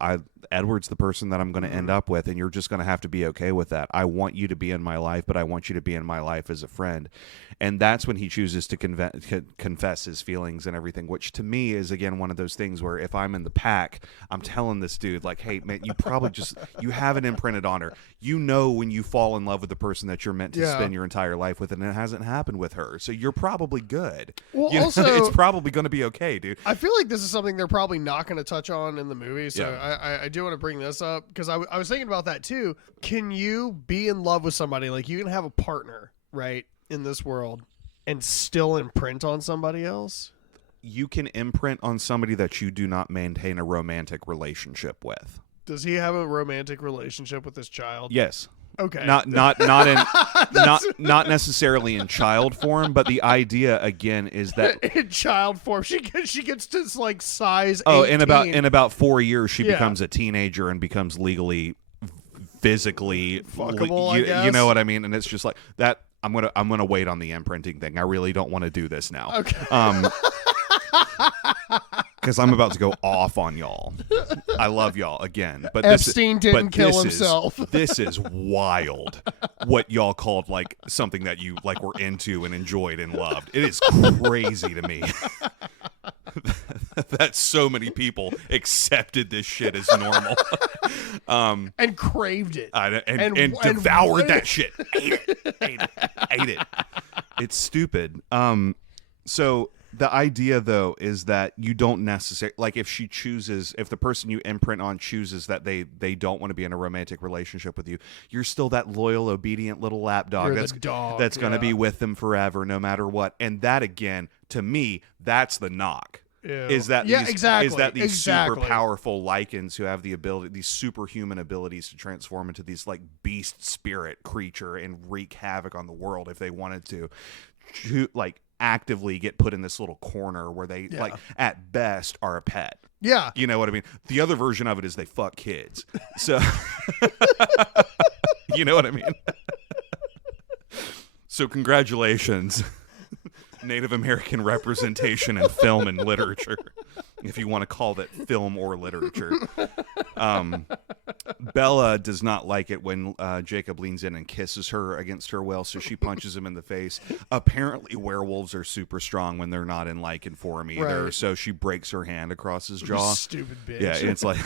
Edward's the person that I'm going to end up with, and you're just going to have to be okay with that. I want you to be in my life, but I want you to be in my life as a friend. And that's when he chooses to confess his feelings and everything, which to me is, again, one of those things where if I'm in the pack, I'm telling this dude, like, hey, man, you probably you have it imprinted on her. You know when you fall in love with the person that you're meant to spend your entire life with, and it hasn't happened with her. So you're probably good. Well, also, it's probably going to be okay, dude. I feel like this is something they're probably not going to touch on in the movie, so I do want to bring this up, because I was thinking about that too. Can you be in love with somebody, like you can have a partner, right, in this world, and still imprint on somebody else? You can imprint on somebody that you do not maintain a romantic relationship with. Does he have a romantic relationship with this child? Yes. Okay. Not necessarily in child form, but the idea again is that in child form, she gets to like size. Oh, 18. in about 4 years, she becomes a teenager and becomes legally, physically fuckable. You know what I mean? And it's just like that. I'm gonna wait on the imprinting thing. I really don't want to do this now. Okay. Because I'm about to go off on y'all. I love y'all again, but Epstein didn't kill himself. This is wild. What y'all called like something that you like were into and enjoyed and loved. It is crazy to me that so many people accepted this shit as normal, and craved it, and devoured that shit. Ate it. It's stupid. So. The idea, though, is that you don't necessarily, like, if the person you imprint on chooses that they don't want to be in a romantic relationship with you, you're still that loyal, obedient little lapdog that's going to be with them forever, no matter what. And that, again, to me, that's the knock. Ew. Is that these super Exactly. powerful Lycans who have the ability, these superhuman abilities to transform into these like beast spirit creature and wreak havoc on the world if they wanted to like actively get put in this little corner where they like at best are a pet. Yeah. You know what I mean? The other version of it is they fuck kids. So you know what I mean? So congratulations. Native American representation in film and literature, if you want to call that film or literature. Bella does not like it when Jacob leans in and kisses her against her will, so she punches him in the face. Apparently, werewolves are super strong when they're not in Lycan form either, Right. so she breaks her hand across his jaw. Stupid bitch. Yeah, it's like...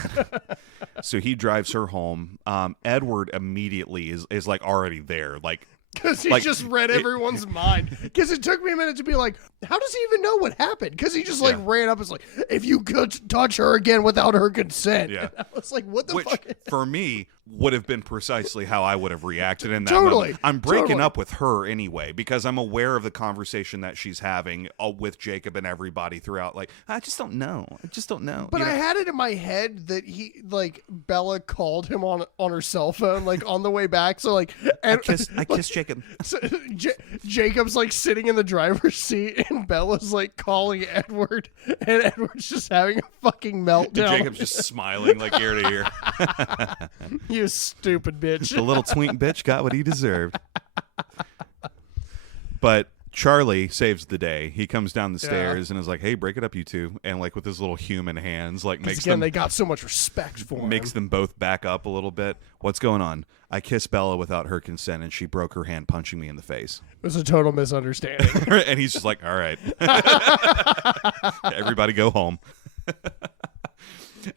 So he drives her home. Edward immediately is like already there, like... Because he like, just read everyone's mind. Because it took me a minute to be like, how does he even know what happened? Because he just like ran up and was like, if you could touch her again without her consent. Yeah. And I was like, what the fuck? For me, would have been precisely how I would have reacted in that Totally. moment. I'm breaking Totally. up with her anyway because I'm aware of the conversation that she's having with Jacob and everybody throughout. Like, I just don't know. But You know? I had it in my head that he, like, Bella called him on her cell phone, like, on the way back. So, like, and I kissed Jacob. So, Jacob's like sitting in the driver's seat, and Bella's like calling Edward, and Edward's just having a fucking meltdown. Jacob's just smiling like ear to ear. You stupid bitch. The little twink bitch got what he deserved. But Charlie saves the day. He comes down the stairs and is like, "Hey, break it up, you two." And like with his little human hands, like makes again, them they got so much respect for him. makes them both back up a little bit. What's going on? I kissed Bella without her consent, and she broke her hand punching me in the face. It was a total misunderstanding. And he's just like, "All right, everybody go home."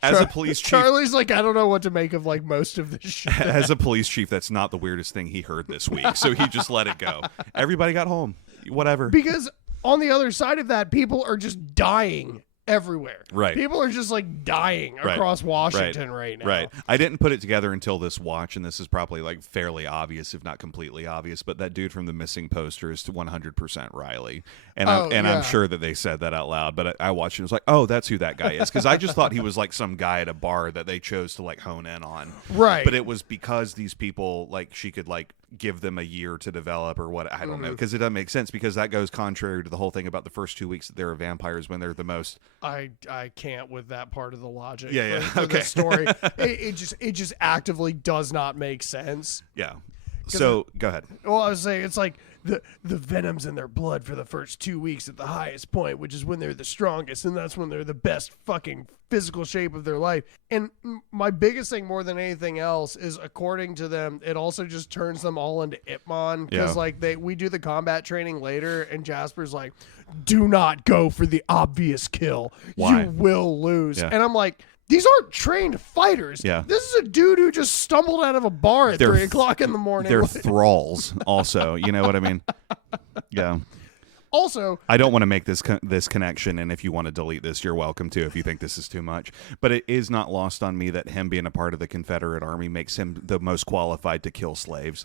As a police chief, Charlie's like, I don't know what to make of like most of this shit. as a police chief, that's not the weirdest thing he heard this week. So he just let it go. Everybody got home. Whatever. Because on the other side of that, people are just dying everywhere. Right. People are just like dying across Washington right now. Right. I didn't put it together until this watch, and this is probably like fairly obvious, if not completely obvious. But that dude from the missing poster is 100% Riley, and I'm sure that they said that out loud. But I watched it and was like, oh, that's who that guy is, because I just thought he was like some guy at a bar that they chose to like hone in on. Right. But it was because these people like she could like give them a year to develop or what, I don't know, because it doesn't make sense, because that goes contrary to the whole thing about the first 2 weeks that they're vampires when they're the most. I can't with that part of the logic. Yeah, for okay. the story. It just actively does not make sense. Yeah. So go ahead. Well, I was saying it's like the venom's in their blood for the first 2 weeks at the highest point, which is when they're the strongest, and that's when they're the best fucking physical shape of their life. And my biggest thing more than anything else is, according to them, it also just turns them all into Ip Man, because like we do the combat training later, and Jasper's like, do not go for the obvious kill. Why? You will lose. Yeah. And I'm like, these aren't trained fighters. Yeah. This is a dude who just stumbled out of a bar at 3 o'clock in the morning. They're thralls also. You know what I mean? Yeah. Also, I don't want to make this connection, and if you want to delete this, you're welcome to if you think this is too much. But it is not lost on me that him being a part of the Confederate Army makes him the most qualified to kill slaves.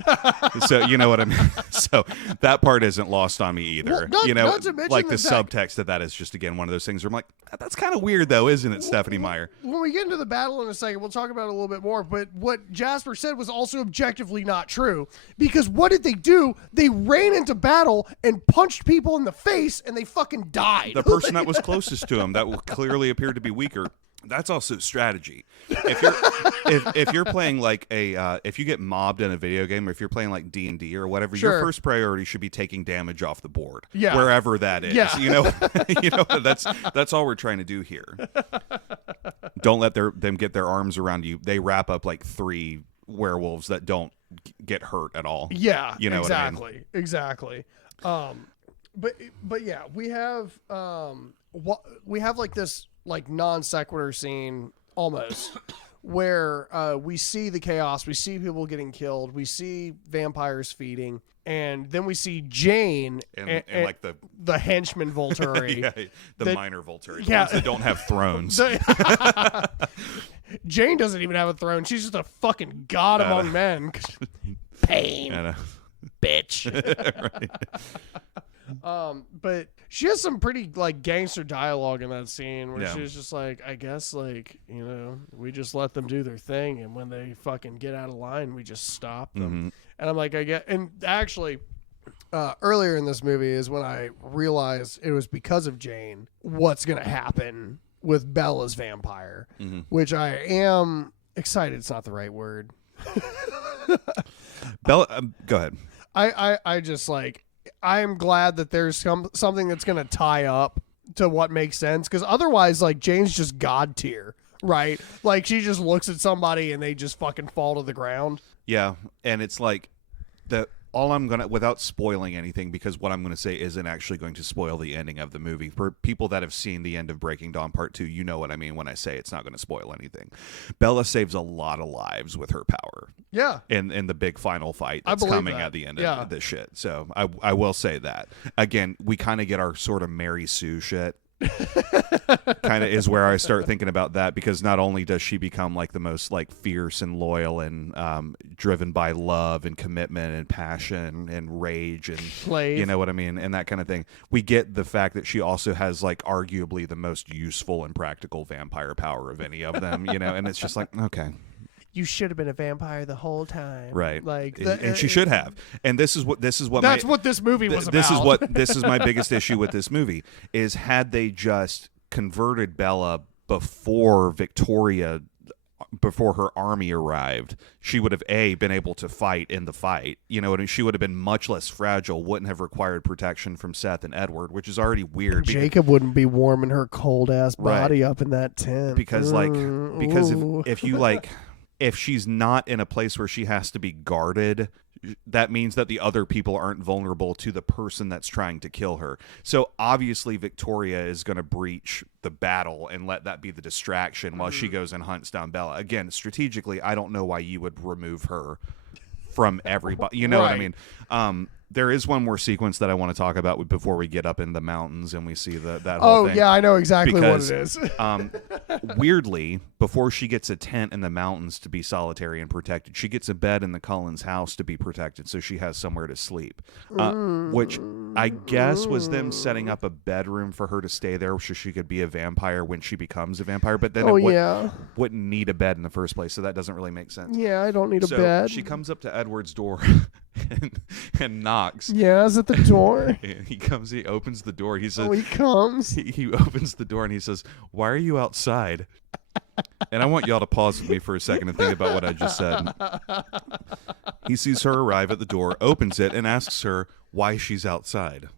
So you know what I mean? So that part isn't lost on me either. Well, not to mention like the subtext of that is just, again, one of those things where I'm like, that's kind of weird though, isn't it, Stephanie Meyer? When we get into the battle in a second, we'll talk about it a little bit more. But what Jasper said was also objectively not true, because what did they do? They ran into battle and punched people in the face, and they fucking died. The person that was closest to him, that clearly appeared to be weaker. That's also strategy. If you're playing like if you get mobbed in a video game, or if you're playing like D&D or whatever, your first priority should be taking damage off the board, wherever that is. You know, that's all we're trying to do here. Don't let them get their arms around you. They wrap up like 3 werewolves that don't get hurt at all. Yeah, you know exactly, what I mean? Exactly. But yeah, we have like this like non sequitur scene almost where we see the chaos, we see people getting killed, we see vampires feeding, and then we see Jane and like the henchman Volturi, the minor Volturi, the ones that don't have thrones. Jane doesn't even have a throne; she's just a fucking god among men. Pain, bitch. Right. But she has some pretty like gangster dialogue in that scene where she's just like, I guess, like, you know, we just let them do their thing, and when they fucking get out of line, we just stop them. Mm-hmm. And I'm like, and actually, earlier in this movie is when I realized it was because of Jane what's gonna happen with Bella's vampire, which I am excited. It's not the right word. Bella, go ahead. I just like, I'm glad that there's something that's going to tie up to what makes sense, because otherwise, like, Jane's just god tier, right? Like, she just looks at somebody and they just fucking fall to the ground. Yeah, and it's like all I'm gonna, without spoiling anything, because what I'm gonna say isn't actually going to spoil the ending of the movie. For people that have seen the end of Breaking Dawn Part 2, you know what I mean when I say it's not going to spoil anything. Bella saves a lot of lives with her power. Yeah. In the big final fight that's coming at the end of this shit. So I will say that. Again, we kind of get our sort of Mary Sue shit. Kind of is where I start thinking about that, because not only does she become like the most like fierce and loyal and driven by love and commitment and passion and rage and slave, you know what I mean, and that kind of thing, we get the fact that she also has like arguably the most useful and practical vampire power of any of them, you know, and it's just like, okay, you should have been a vampire the whole time, right? Like, and she should have. And this is what that's what this movie was about. This is my biggest issue with this movie is, had they just converted Bella before her army arrived, she would have been able to fight in the fight. You know, and she would have been much less fragile, wouldn't have required protection from Seth and Edward, which is already weird. Jacob wouldn't be warming her cold ass body up in that tent. Because if you like, if she's not in a place where she has to be guarded, that means that the other people aren't vulnerable to the person that's trying to kill her. So obviously Victoria is going to breach the battle and let that be the distraction while she goes and hunts down Bella. Again, strategically, I don't know why you would remove her from everybody. You know what I mean? There is one more sequence that I want to talk about before we get up in the mountains and we see that whole thing. Oh, yeah, I know exactly what it is. Weirdly, before she gets a tent in the mountains to be solitary and protected, she gets a bed in the Cullens' house to be protected, so she has somewhere to sleep, which I guess was them setting up a bedroom for her to stay there so she could be a vampire when she becomes a vampire, but then wouldn't need a bed in the first place, so that doesn't really make sense. Yeah, I don't need a bed. She comes up to Edward's door and knocks. Yeah, is it the door? He opens the door. He says, he comes. He opens the door and he says, "Why are you outside?" And I want y'all to pause with me for a second and think about what I just said. He sees her arrive at the door, opens it, and asks her why she's outside.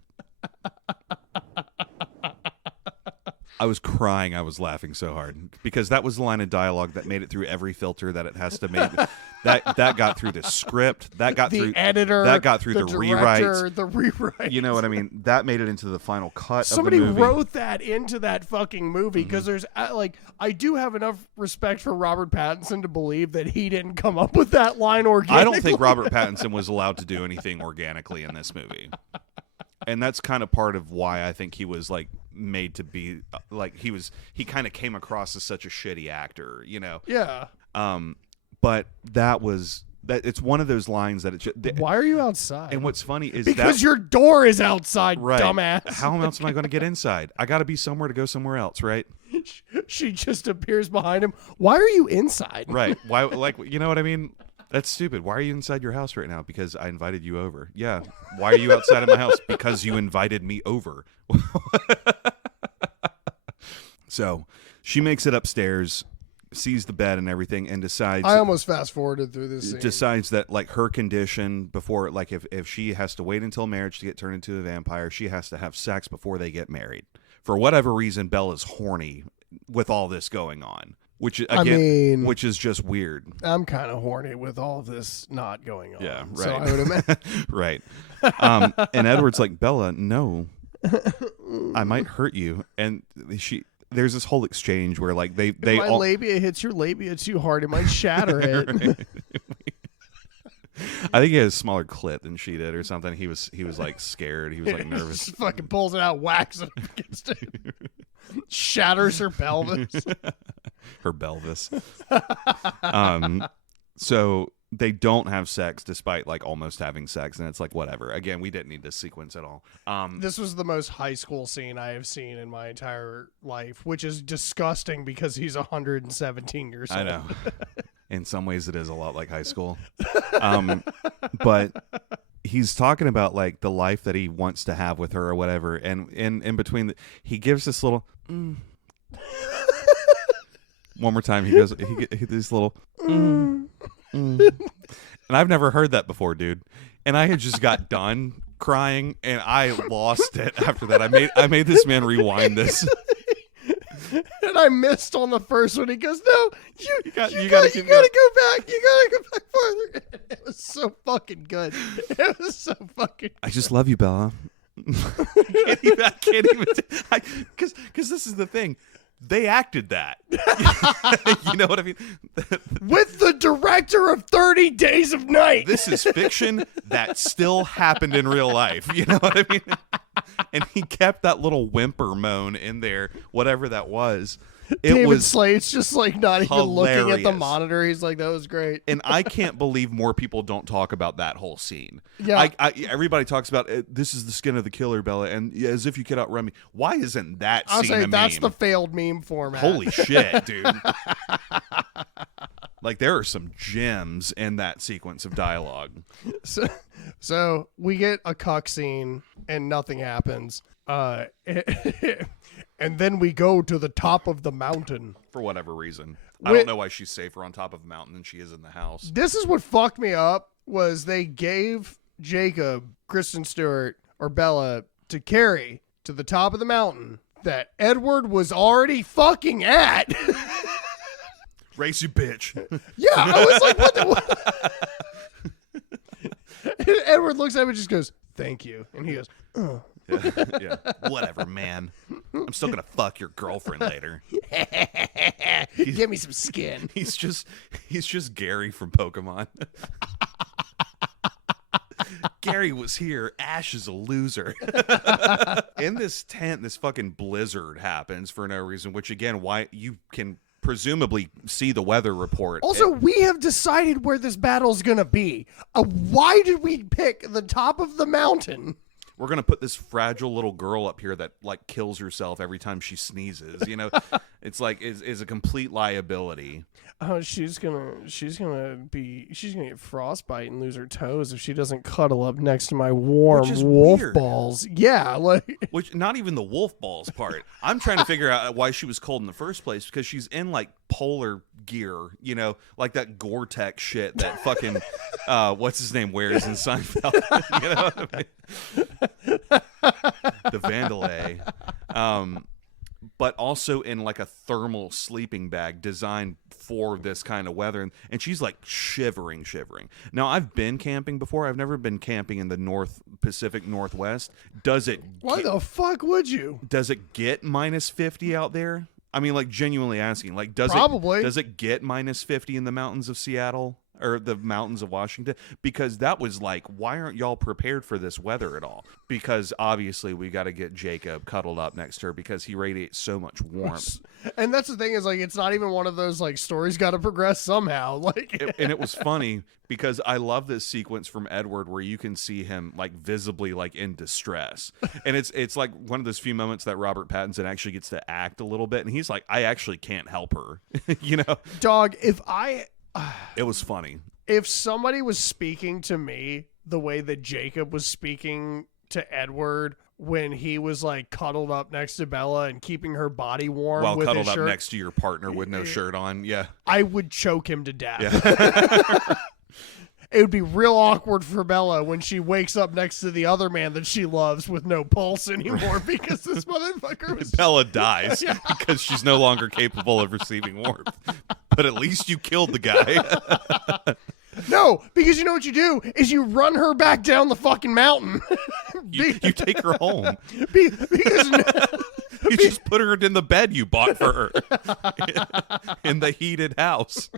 I was crying. I was laughing so hard because that was the line of dialogue that made it through every filter that it has to make. That got through the script. That got through the editor. That got through the director, rewrites. The rewrites. You know what I mean? That made it into the final cut. Somebody of the movie. wrote that into that fucking movie because there's like I do have enough respect for Robert Pattinson to believe that he didn't come up with that line organically. I don't think Robert Pattinson was allowed to do anything organically in this movie. And that's kind of part of why I think he was like made to be like he kind of came across as such a shitty actor, you know? Yeah. But it's one of those lines that Why are you outside? And what's funny is because your door is outside, right, dumbass. How else am I going to get inside? I got to be somewhere to go somewhere else, right? She just appears behind him. Why are you inside? Right. Why? Like, you know what I mean? That's stupid. Why are you inside your house right now? Because I invited you over. Yeah. Why are you outside of my house? Because you invited me over. So she makes it upstairs, sees the bed and everything, and decides. I almost fast forwarded through this scene. Decides that like her condition before, like if she has to wait until marriage to get turned into a vampire, she has to have sex before they get married. For whatever reason, Bella's horny with all this going on. Which again, which is just weird. I'm kind of horny with all of this not going on. Yeah, right. So I would imagine. Right. And Edward's like, Bella, no, I might hurt you. And there's this whole exchange where like they if my labia hits your labia too hard, it might shatter it. Right. I think he had a smaller clit than she did or something. He was like scared. He was like nervous. Just fucking pulls it out, whacks it up against it. Shatters her pelvis. Her pelvis. So they don't have sex despite like almost having sex, and it's like whatever. Again, we didn't need this sequence at all. This was the most high school scene I have seen in my entire life, which is disgusting because he's 117 years old. I know. In some ways, it is a lot like high school. But he's talking about like the life that he wants to have with her or whatever, and in between, he gives this little. One more time, he goes. He this little. And I've never heard that before, dude. And I had just got done crying, and I lost it after that. I made this man rewind this. And I missed on the first one. He goes, "No, you gotta go back. You gotta go back farther." It was so fucking good. It was so fucking. I just love you, Bella. I can't even. Because this is the thing. They acted that. You know what I mean? With the director of 30 Days of Night. This is fiction that still happened in real life. You know what I mean? And he kept that little whimper moan in there, whatever that was. David Slade's just like not even hilarious. Looking at the monitor. He's like, that was great. And I can't believe more people don't talk about that whole scene. Yeah. Everybody talks about this is the skin of the killer, Bella, and as if you could outrun me. Why isn't that I'll scene say a that's meme? the failed meme format. Holy shit, dude. Like there are some gems in that sequence of dialogue. So we get a cuck scene and nothing happens. And then we go to the top of the mountain. For whatever reason. I don't know why she's safer on top of a mountain than she is in the house. This is what fucked me up, was they gave Jacob, Kristen Stewart, or Bella to carry to the top of the mountain that Edward was already fucking at. Racy bitch. Yeah, I was like, what And Edward looks at him and just goes, "Thank you." And he goes, "Oh." Yeah. Whatever, man. I'm still gonna fuck your girlfriend later. Give me some skin. He's just Gary from Pokemon. Gary was here. Ash is a loser. In this tent, this fucking blizzard happens for no reason, which again, why you can presumably see the weather report. Also, we have decided where this battle's gonna be. Why did we pick the top of the mountain? we're gonna put this fragile little girl up here that like kills herself every time she sneezes. You know, it's like is a complete liability. Oh, she's gonna get frostbite and lose her toes if she doesn't cuddle up next to my warm wolf weird. balls. Yeah, like Which not even the wolf balls part. I'm trying to figure out why she was cold in the first place, because she's in like polar gear, you know, like that Gore-Tex shit that fucking what's his name wears in Seinfeld. You know what I mean? The Vandalay. But also in like a thermal sleeping bag designed for this kind of weather, and she's like shivering. Now, I've been camping before. I've never been camping in the North Pacific Northwest. Why the fuck would you? Does it get minus 50 out there? I mean, like, genuinely asking, like, does it get minus 50 in the mountains of Seattle or the mountains of Washington? Because that was like, why aren't y'all prepared for this weather at all? Because obviously we got to get Jacob cuddled up next to her because he radiates so much warmth. And that's the thing, is like, it's not even one of those like stories got to progress somehow. Like, and it was funny because I love this sequence from Edward where you can see him like visibly like in distress, and it's like one of those few moments that Robert Pattinson actually gets to act a little bit, and he's like, I actually can't help her. You know, dog, it was funny. If somebody was speaking to me the way that Jacob was speaking to Edward when he was like cuddled up next to Bella and keeping her body warm while with cuddled his up shirt, next to your partner with no shirt on, yeah, I would choke him to death. Yeah. It would be real awkward for Bella when she wakes up next to the other man that she loves with no pulse anymore because this motherfucker was... Bella dies because she's no longer capable of receiving warmth. But at least you killed the guy. No, because you know what you do is you run her back down the fucking mountain. You take her home. Because you just put her in the bed you bought for her in the heated house.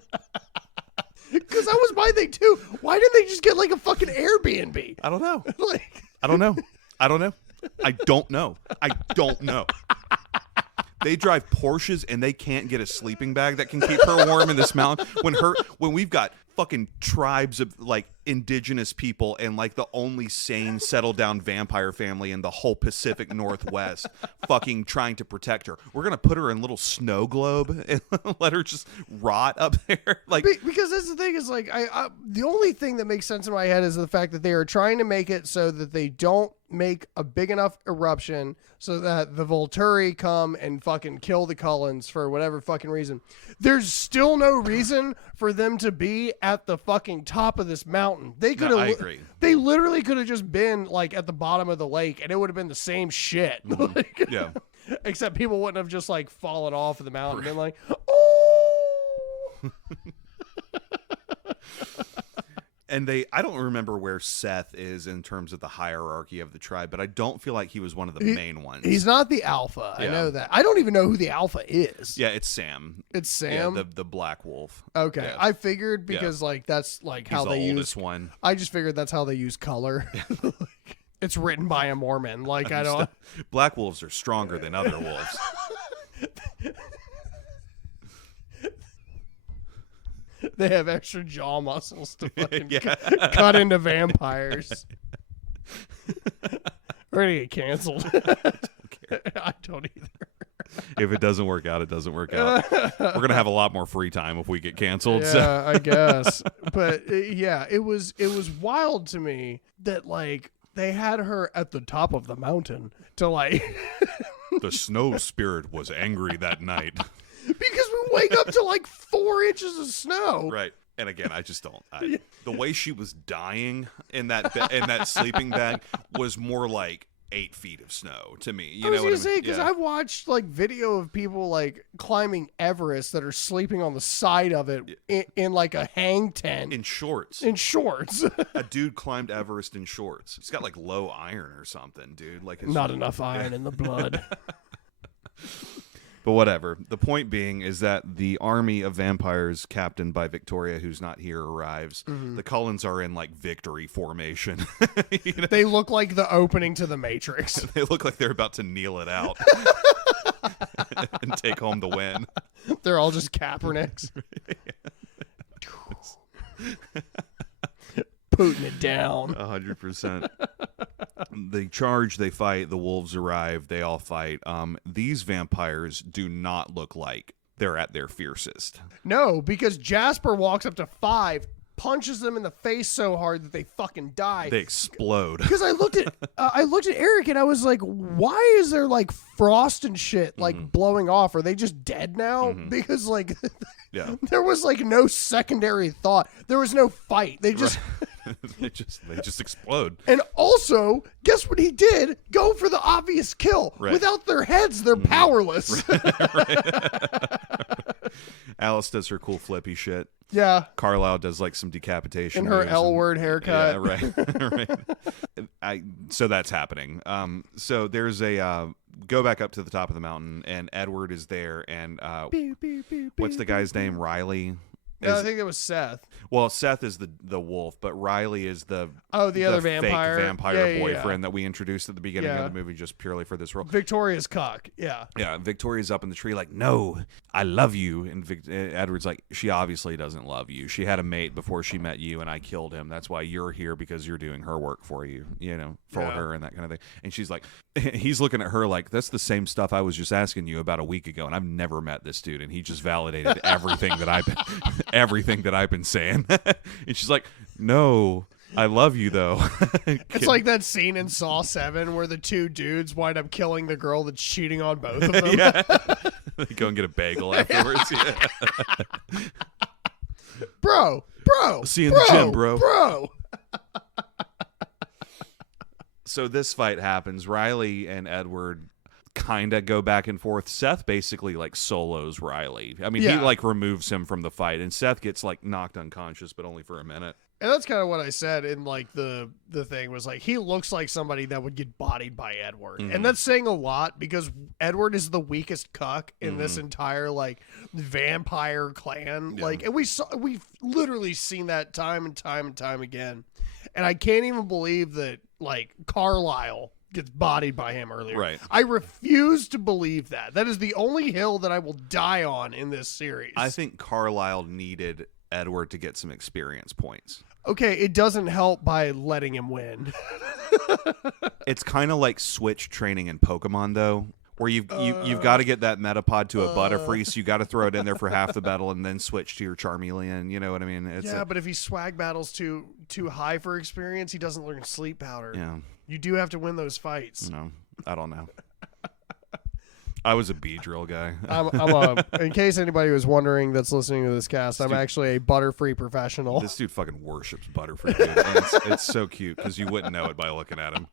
Because that was my thing too. Why didn't they just get like a fucking Airbnb? I don't know. Like, I don't know. I don't know. They drive Porsches and they can't get a sleeping bag that can keep her warm in this mountain. When we've got fucking tribes of like indigenous people and like the only sane settled down vampire family in the whole Pacific Northwest fucking trying to protect her. We're gonna put her in a little snow globe and let her just rot up there. Like, because that's the thing, is like the only thing that makes sense in my head is the fact that they are trying to make it so that they don't make a big enough eruption so that the Volturi come and fucking kill the Cullens for whatever fucking reason. There's still no reason for them to be at the fucking top of this mountain. They could have. I agree. They literally could have just been like at the bottom of the lake, and it would have been the same shit. Mm-hmm. Like, yeah. Except people wouldn't have just like fallen off of the mountain and been like, oh. And I don't remember where Seth is in terms of the hierarchy of the tribe, but I don't feel like he was one of the main ones. He's not the alpha. Yeah. I know that. I don't even know who the alpha is. Yeah, it's Sam. It's Sam? Yeah, the black wolf. Okay. Yeah. I figured because like that's like how He's they the use oldest one. I just figured that's how they use color. Like, it's written by a Mormon. Like, I don't. Black wolves are stronger than other wolves. They have extra jaw muscles to fucking cut into vampires. We're gonna get canceled. I don't either. If it doesn't work out, it doesn't work out. We're gonna have a lot more free time if we get canceled. Yeah, So. I guess. But it was wild to me that like they had her at the top of the mountain to like. The snow spirit was angry that night. Because we wake up to like 4 inches of snow. Right. And again, I just don't. The way she was dying in that sleeping bag was more like 8 feet of snow to me. You know what I mean? Say, because I've watched like video of people like climbing Everest that are sleeping on the side of it in like a hang tent. In shorts. A dude climbed Everest in shorts. He's got like low iron or something, dude. Like not enough iron in the blood. But whatever. The point being is that the army of vampires captained by Victoria, who's not here, arrives. Mm-hmm. The Cullens are in like victory formation. You know? They look like the opening to the Matrix. They look like they're about to kneel it out and take home the win. They're all just Kaepernicks. Putting it down. 100%. They charge, they fight, the wolves arrive, they all fight. These vampires do not look like they're at their fiercest. No, because Jasper walks up to 5, punches them in the face so hard that they fucking die. They explode. Because I looked at Eric and I was like, why is there like frost and shit like blowing off? Are they just dead now? Because like there was like no secondary thought. There was no fight. They just they just explode. And also, guess what he did? Go for the obvious kill. Right. Without their heads, they're powerless. Alice does her cool flippy shit. Yeah. Carlisle does like some decapitation. And her L-word haircut. Yeah, right. So that's happening. So there's a go back up to the top of the mountain, and Edward is there, and what's the guy's name? Riley. No, I think it was Seth. Well, Seth is the wolf, but Riley is the other vampire, fake vampire boyfriend yeah. that we introduced at the beginning of the movie just purely for this role. Victoria's cock, yeah. Yeah, Victoria's up in the tree like, no, I love you. And Edward's like, she obviously doesn't love you. She had a mate before she met you, and I killed him. That's why you're here, because you're doing her work for you, for her and that kind of thing. And she's like, he's looking at her like, that's the same stuff I was just asking you about a week ago, and I've never met this dude, and he just validated everything that I've been saying. And she's like, no, I love you though. It's like that scene in Saw 7 where the two dudes wind up killing the girl that's cheating on both of them. Yeah. They go and get a bagel afterwards. Yeah. Bro. See you in the gym, bro. So this fight happens. Riley and Edward kind of go back and forth. Seth basically like solos Riley. I mean, he like removes him from the fight, and Seth gets like knocked unconscious, but only for a minute. And that's kind of what I said in like the thing was like, he looks like somebody that would get bodied by Edward. And that's saying a lot, because Edward is the weakest cuck in this entire like vampire clan. Yeah. Like, and we've literally seen that time and time and time again. And I can't even believe that like Carlisle gets bodied by him earlier. Right. I refuse to believe that. That is the only hill that I will die on in this series. I think Carlisle needed Edward to get some experience points. Okay, it doesn't help by letting him win. It's kind of like switch training in Pokemon, though, where you've got to get that Metapod to a Butterfree, so you got to throw it in there for half the battle and then switch to your Charmeleon. You know what I mean? But if he swag battles too high for experience, he doesn't learn sleep powder. Yeah. You do have to win those fights. No, I don't know. I was a Beedrill guy. In case anybody was wondering that's listening to this cast, I'm actually a Butterfree professional. This dude fucking worships Butterfree, dude. And it's so cute because you wouldn't know it by looking at him.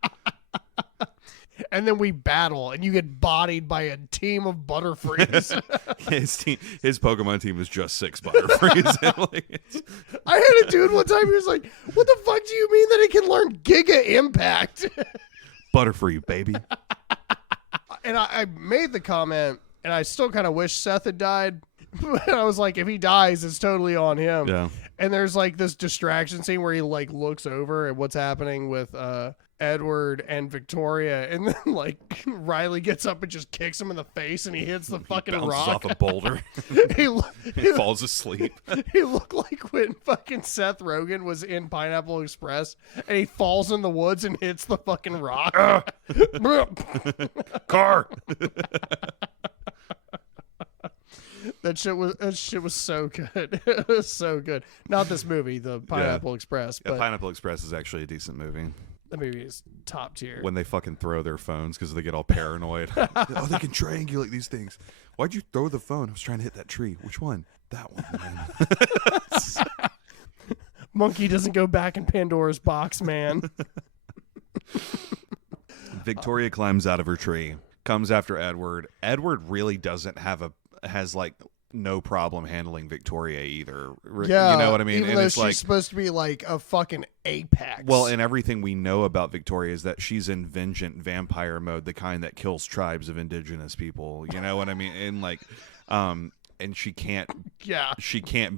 And then we battle, and you get bodied by a team of Butterfrees. His Pokemon team is just 6 Butterfrees. I had a dude one time, he was like, what the fuck do you mean that it can learn Giga Impact? Butterfree, baby. And I made the comment, and I still kind of wish Seth had died. But I was like, if he dies, it's totally on him. Yeah. And there's like this distraction scene where he like looks over at what's happening with Edward and Victoria, and then like Riley gets up and just kicks him in the face, and he hits the fucking rock off a boulder. he falls asleep. He looked like when fucking Seth Rogen was in Pineapple Express, and he falls in the woods and hits the fucking rock. Car. That shit was so good. It was so good. Not this movie, the Pineapple Express. But Pineapple Express is actually a decent movie. The movie is top tier. When they fucking throw their phones because they get all paranoid. Oh, they can triangulate these things. Why'd you throw the phone? I was trying to hit that tree. Which one? That one, man. Monkey doesn't go back in Pandora's box, man. Victoria climbs out of her tree, comes after Edward. Edward really has like no problem handling Victoria either. Yeah, you know what I mean? Even and though it's she's supposed to be like a fucking apex. Well, and everything we know about Victoria is that she's in vengeant vampire mode, the kind that kills tribes of indigenous people. You know what I mean? And like, and she can't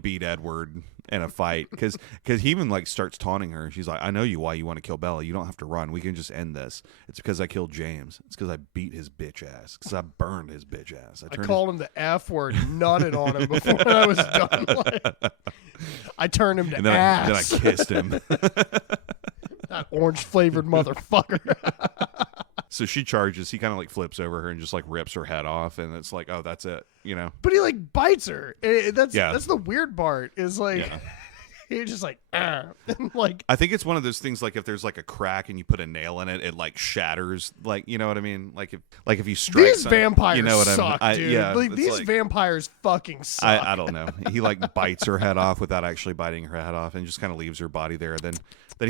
beat Edward in a fight because he even like starts taunting her. She's like, I know why you want to kill Bella. You don't have to run. We can just end this. It's because I killed James. It's because I beat his bitch ass. Because I burned his bitch ass. I called him the F word, nutted on him before I was done. I turned him to ass. Then I kissed him. That orange flavored motherfucker. So she charges. He kind of like flips over her and just like rips her head off, and it's like, oh, that's it, But he like bites her. That's Yeah. the weird part. Is like he's just like and like. I think it's one of those things like if there's like a crack and you put a nail in it, it like shatters. Like you know what I mean? Like if you strike These vampires you know what suck, dude. Yeah, like, these like, vampires fucking suck. I don't know. He like bites her head off without actually biting her head off, and just kind of leaves her body there. Then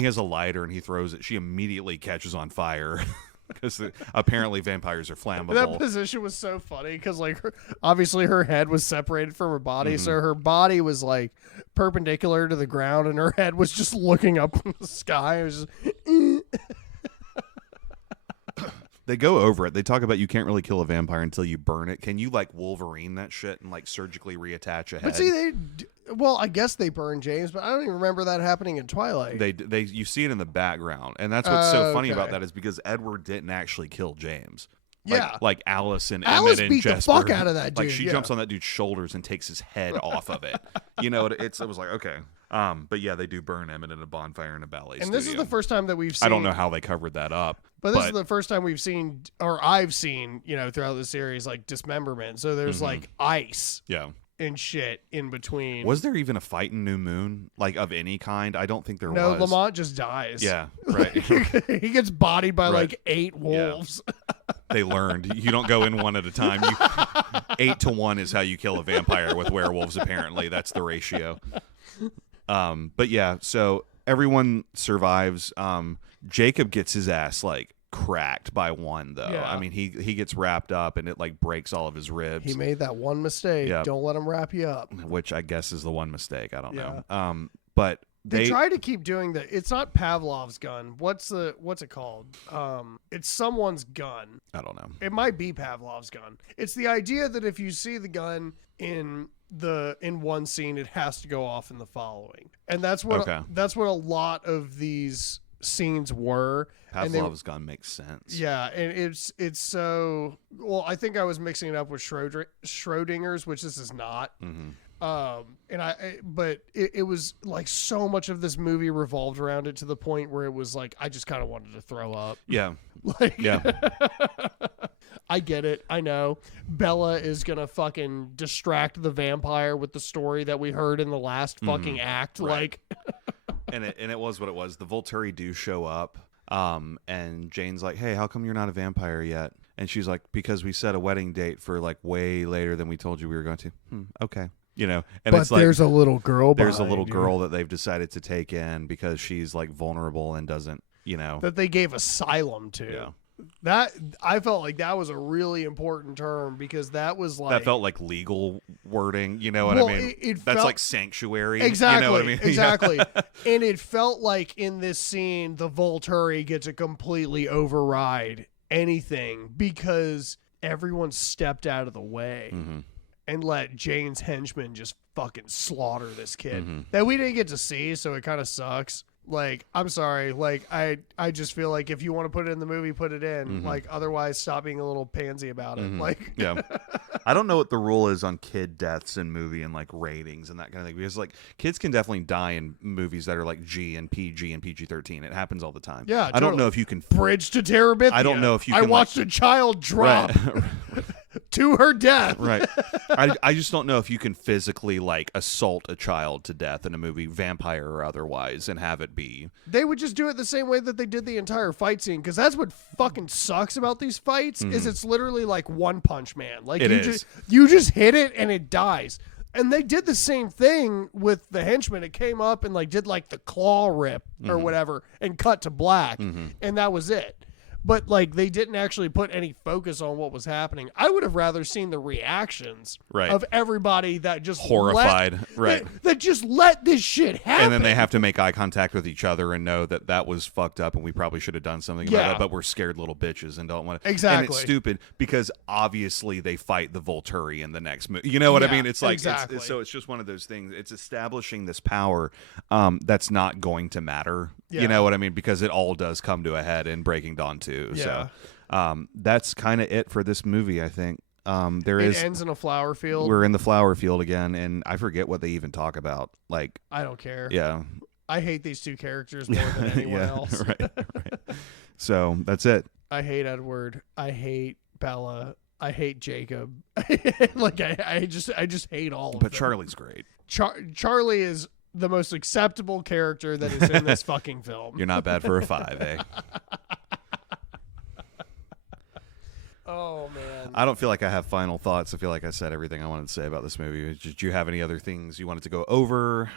he has a lighter and he throws it. She immediately catches on fire. Because apparently vampires are flammable. That position was so funny because, like, obviously her head was separated from her body, so her body was like perpendicular to the ground, and her head was just looking up in the sky. It was just. They go over it. They talk about you can't really kill a vampire until you burn it. Can you like Wolverine that shit and like surgically reattach a head? But see, well, I guess they burned James, but I don't even remember that happening in Twilight. They you see it in the background, and that's what's so funny okay. about that is because Edward didn't actually kill James. Yeah. Like Alice and Alice Emmett beat and the Jesper. fuck out of that dude. Like she jumps on that dude's shoulders and takes his head off of it. It was like, okay. But yeah, they do burn Emmett in a bonfire in a ballet and studio. this is the first time that we've seen. I don't know how they covered that up. But this is the first time we've seen, or I've seen, throughout the series, like dismemberment. So there's like ice Yeah. and shit in between. Was there even a fight in New Moon, like of any kind? I don't think there No, was. Lamont just dies. Yeah, right. He gets bodied by Right. like 8 wolves. They learned you don't go in one at a time. 8 to 1 is how you kill a vampire with werewolves. Apparently, that's the ratio. But yeah, so everyone survives. Jacob gets his ass like cracked by one though. Yeah. I mean, he gets wrapped up and it like breaks all of his ribs. He made that one mistake. Yeah. Don't let him wrap you up. which I guess is the one mistake. I don't Yeah. know. But They try to keep doing that. It's not Pavlov's gun. What's it called? It's someone's gun. I don't know. It might be Pavlov's gun. It's the idea that if you see the gun in one scene, it has to go off in the following. And that's what a lot of these scenes were. Pavlov's gun makes sense. Yeah, and it's so well. I think I was mixing it up with Schrodinger's, which this is not. Mm-hmm. But it was like so much of this movie revolved around it to the point where it was like I just kind of wanted to throw up. Yeah. Like, Yeah. I get it. I know Bella is gonna fucking distract the vampire with the story that we heard in the last fucking act. Right. Like, and it was what it was. The Volturi do show up, and Jane's like, "Hey, how come you're not a vampire yet?" And she's like, "Because we set a wedding date for like way later than we told you we were going to." Okay, and but it's like there's a little girl. There's a little behind you girl that they've decided to take in because she's like vulnerable and doesn't, that they gave asylum to. Yeah. That I felt like that was a really important term because that was like that felt like legal wording. You know what Well, I mean? it That's felt- like sanctuary. Exactly. You know what I mean? Exactly. And it felt like in this scene, the Volturi gets to completely override anything because everyone stepped out of the way and let Jane's henchmen just fucking slaughter this kid that we didn't get to see. So it kind of sucks. Like, I'm sorry. Like, I just feel like if you want to put it in the movie, put it in. Like, otherwise, stop being a little pansy about it. Like, Yeah. I don't know what the rule is on kid deaths in movie and like ratings and that kind of thing because like kids can definitely die in movies that are like G and PG-13. It happens all the time. Yeah, I don't totally. know if you can. Bridge to Terabithia. I don't know if you I can, watched a child drop Right. to her death. Right. I just don't know if you can physically like assault a child to death in a movie, vampire or otherwise, and have it be. They would just do it the same way that they did the entire fight scene because that's what fucking sucks about these fights is it's literally like One Punch Man. Like It you is. you just hit it and it dies. And they did the same thing with the henchman. It came up and like did like the claw rip or whatever and cut to black and that was it. But like they didn't actually put any focus on what was happening. I would have rather seen the reactions Right. of everybody that just Horrified. Right. that just let this shit happen. And then they have to make eye contact with each other and know that that was fucked up and we probably should have done something about Yeah. it, but we're scared little bitches and don't want to. Exactly. And it's stupid because obviously they fight the Volturi in the next movie. You know what I Yeah, mean? It's like, exactly. so it's just one of those things. It's establishing this power that's not going to matter. Yeah. You know what I mean? Because it all does come to a head in Breaking Dawn 2. Yeah. So that's kind of it for this movie, I think. There it is. ends in a flower field. We're in the flower field again, and I forget what they even talk about. Like, I don't care. yeah. I hate these two characters more than anyone else. Right. So that's it. I hate Edward. I hate Bella. I hate Jacob. Like I just hate all of them. But Charlie's great. Charlie is the most acceptable character that is in this fucking film. You're not bad for a 5, eh? Oh man. I don't feel like I have final thoughts. I feel like I said everything I wanted to say about this movie. Did you have any other things you wanted to go over?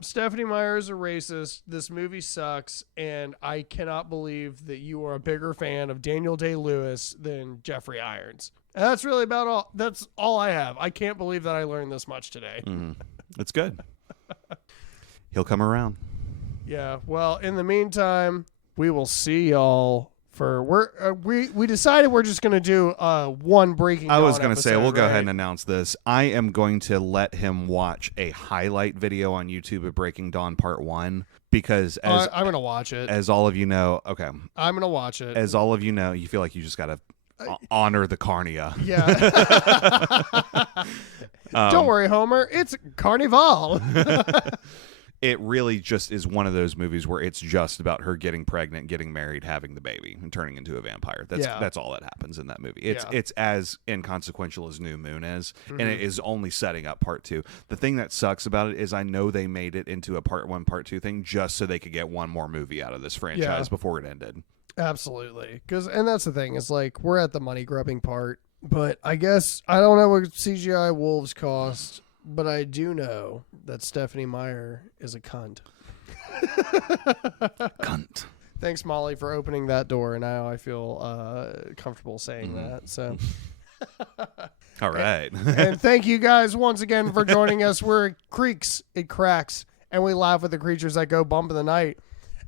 Stephanie Meyer is a racist. This movie sucks, and I cannot believe that you are a bigger fan of Daniel Day-Lewis than Jeffrey Irons. And that's really about all. That's all I have. I can't believe that I learned this much today. It's good. He'll come around. Yeah. Well, in the meantime, we will see y'all. We decided we're just gonna do one Breaking Dawn. I was gonna say we'll go right? ahead and announce this. I am going to let him watch a highlight video on YouTube of Breaking Dawn Part 1 because as I'm gonna watch it. As all of you know, okay. I'm gonna watch it. As all of you know, you feel like you just gotta honor the Carnia. Yeah. Don't worry, Homer. It's Carnival. It really just is one of those movies where it's just about her getting pregnant, getting married, having the baby, and turning into a vampire. That's all that happens in that movie. It's as inconsequential as New Moon is, and it is only setting up Part 2. The thing that sucks about it is I know they made it into a Part 1, Part 2 thing just so they could get one more movie out of this franchise before it ended. Absolutely. And that's the thing. Is like we're at the money grubbing part, but I guess I don't know what CGI wolves cost. But I do know that Stephanie Meyer is a cunt. Cunt. Thanks, Molly, for opening that door. And now I feel comfortable saying that. So, all right. and thank you guys once again for joining us. Where it creaks, it cracks, and we laugh with the creatures that go bump in the night.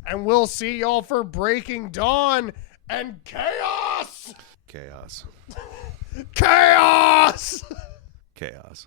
And we'll see y'all for Breaking Dawn and Chaos. Chaos. Chaos. Chaos.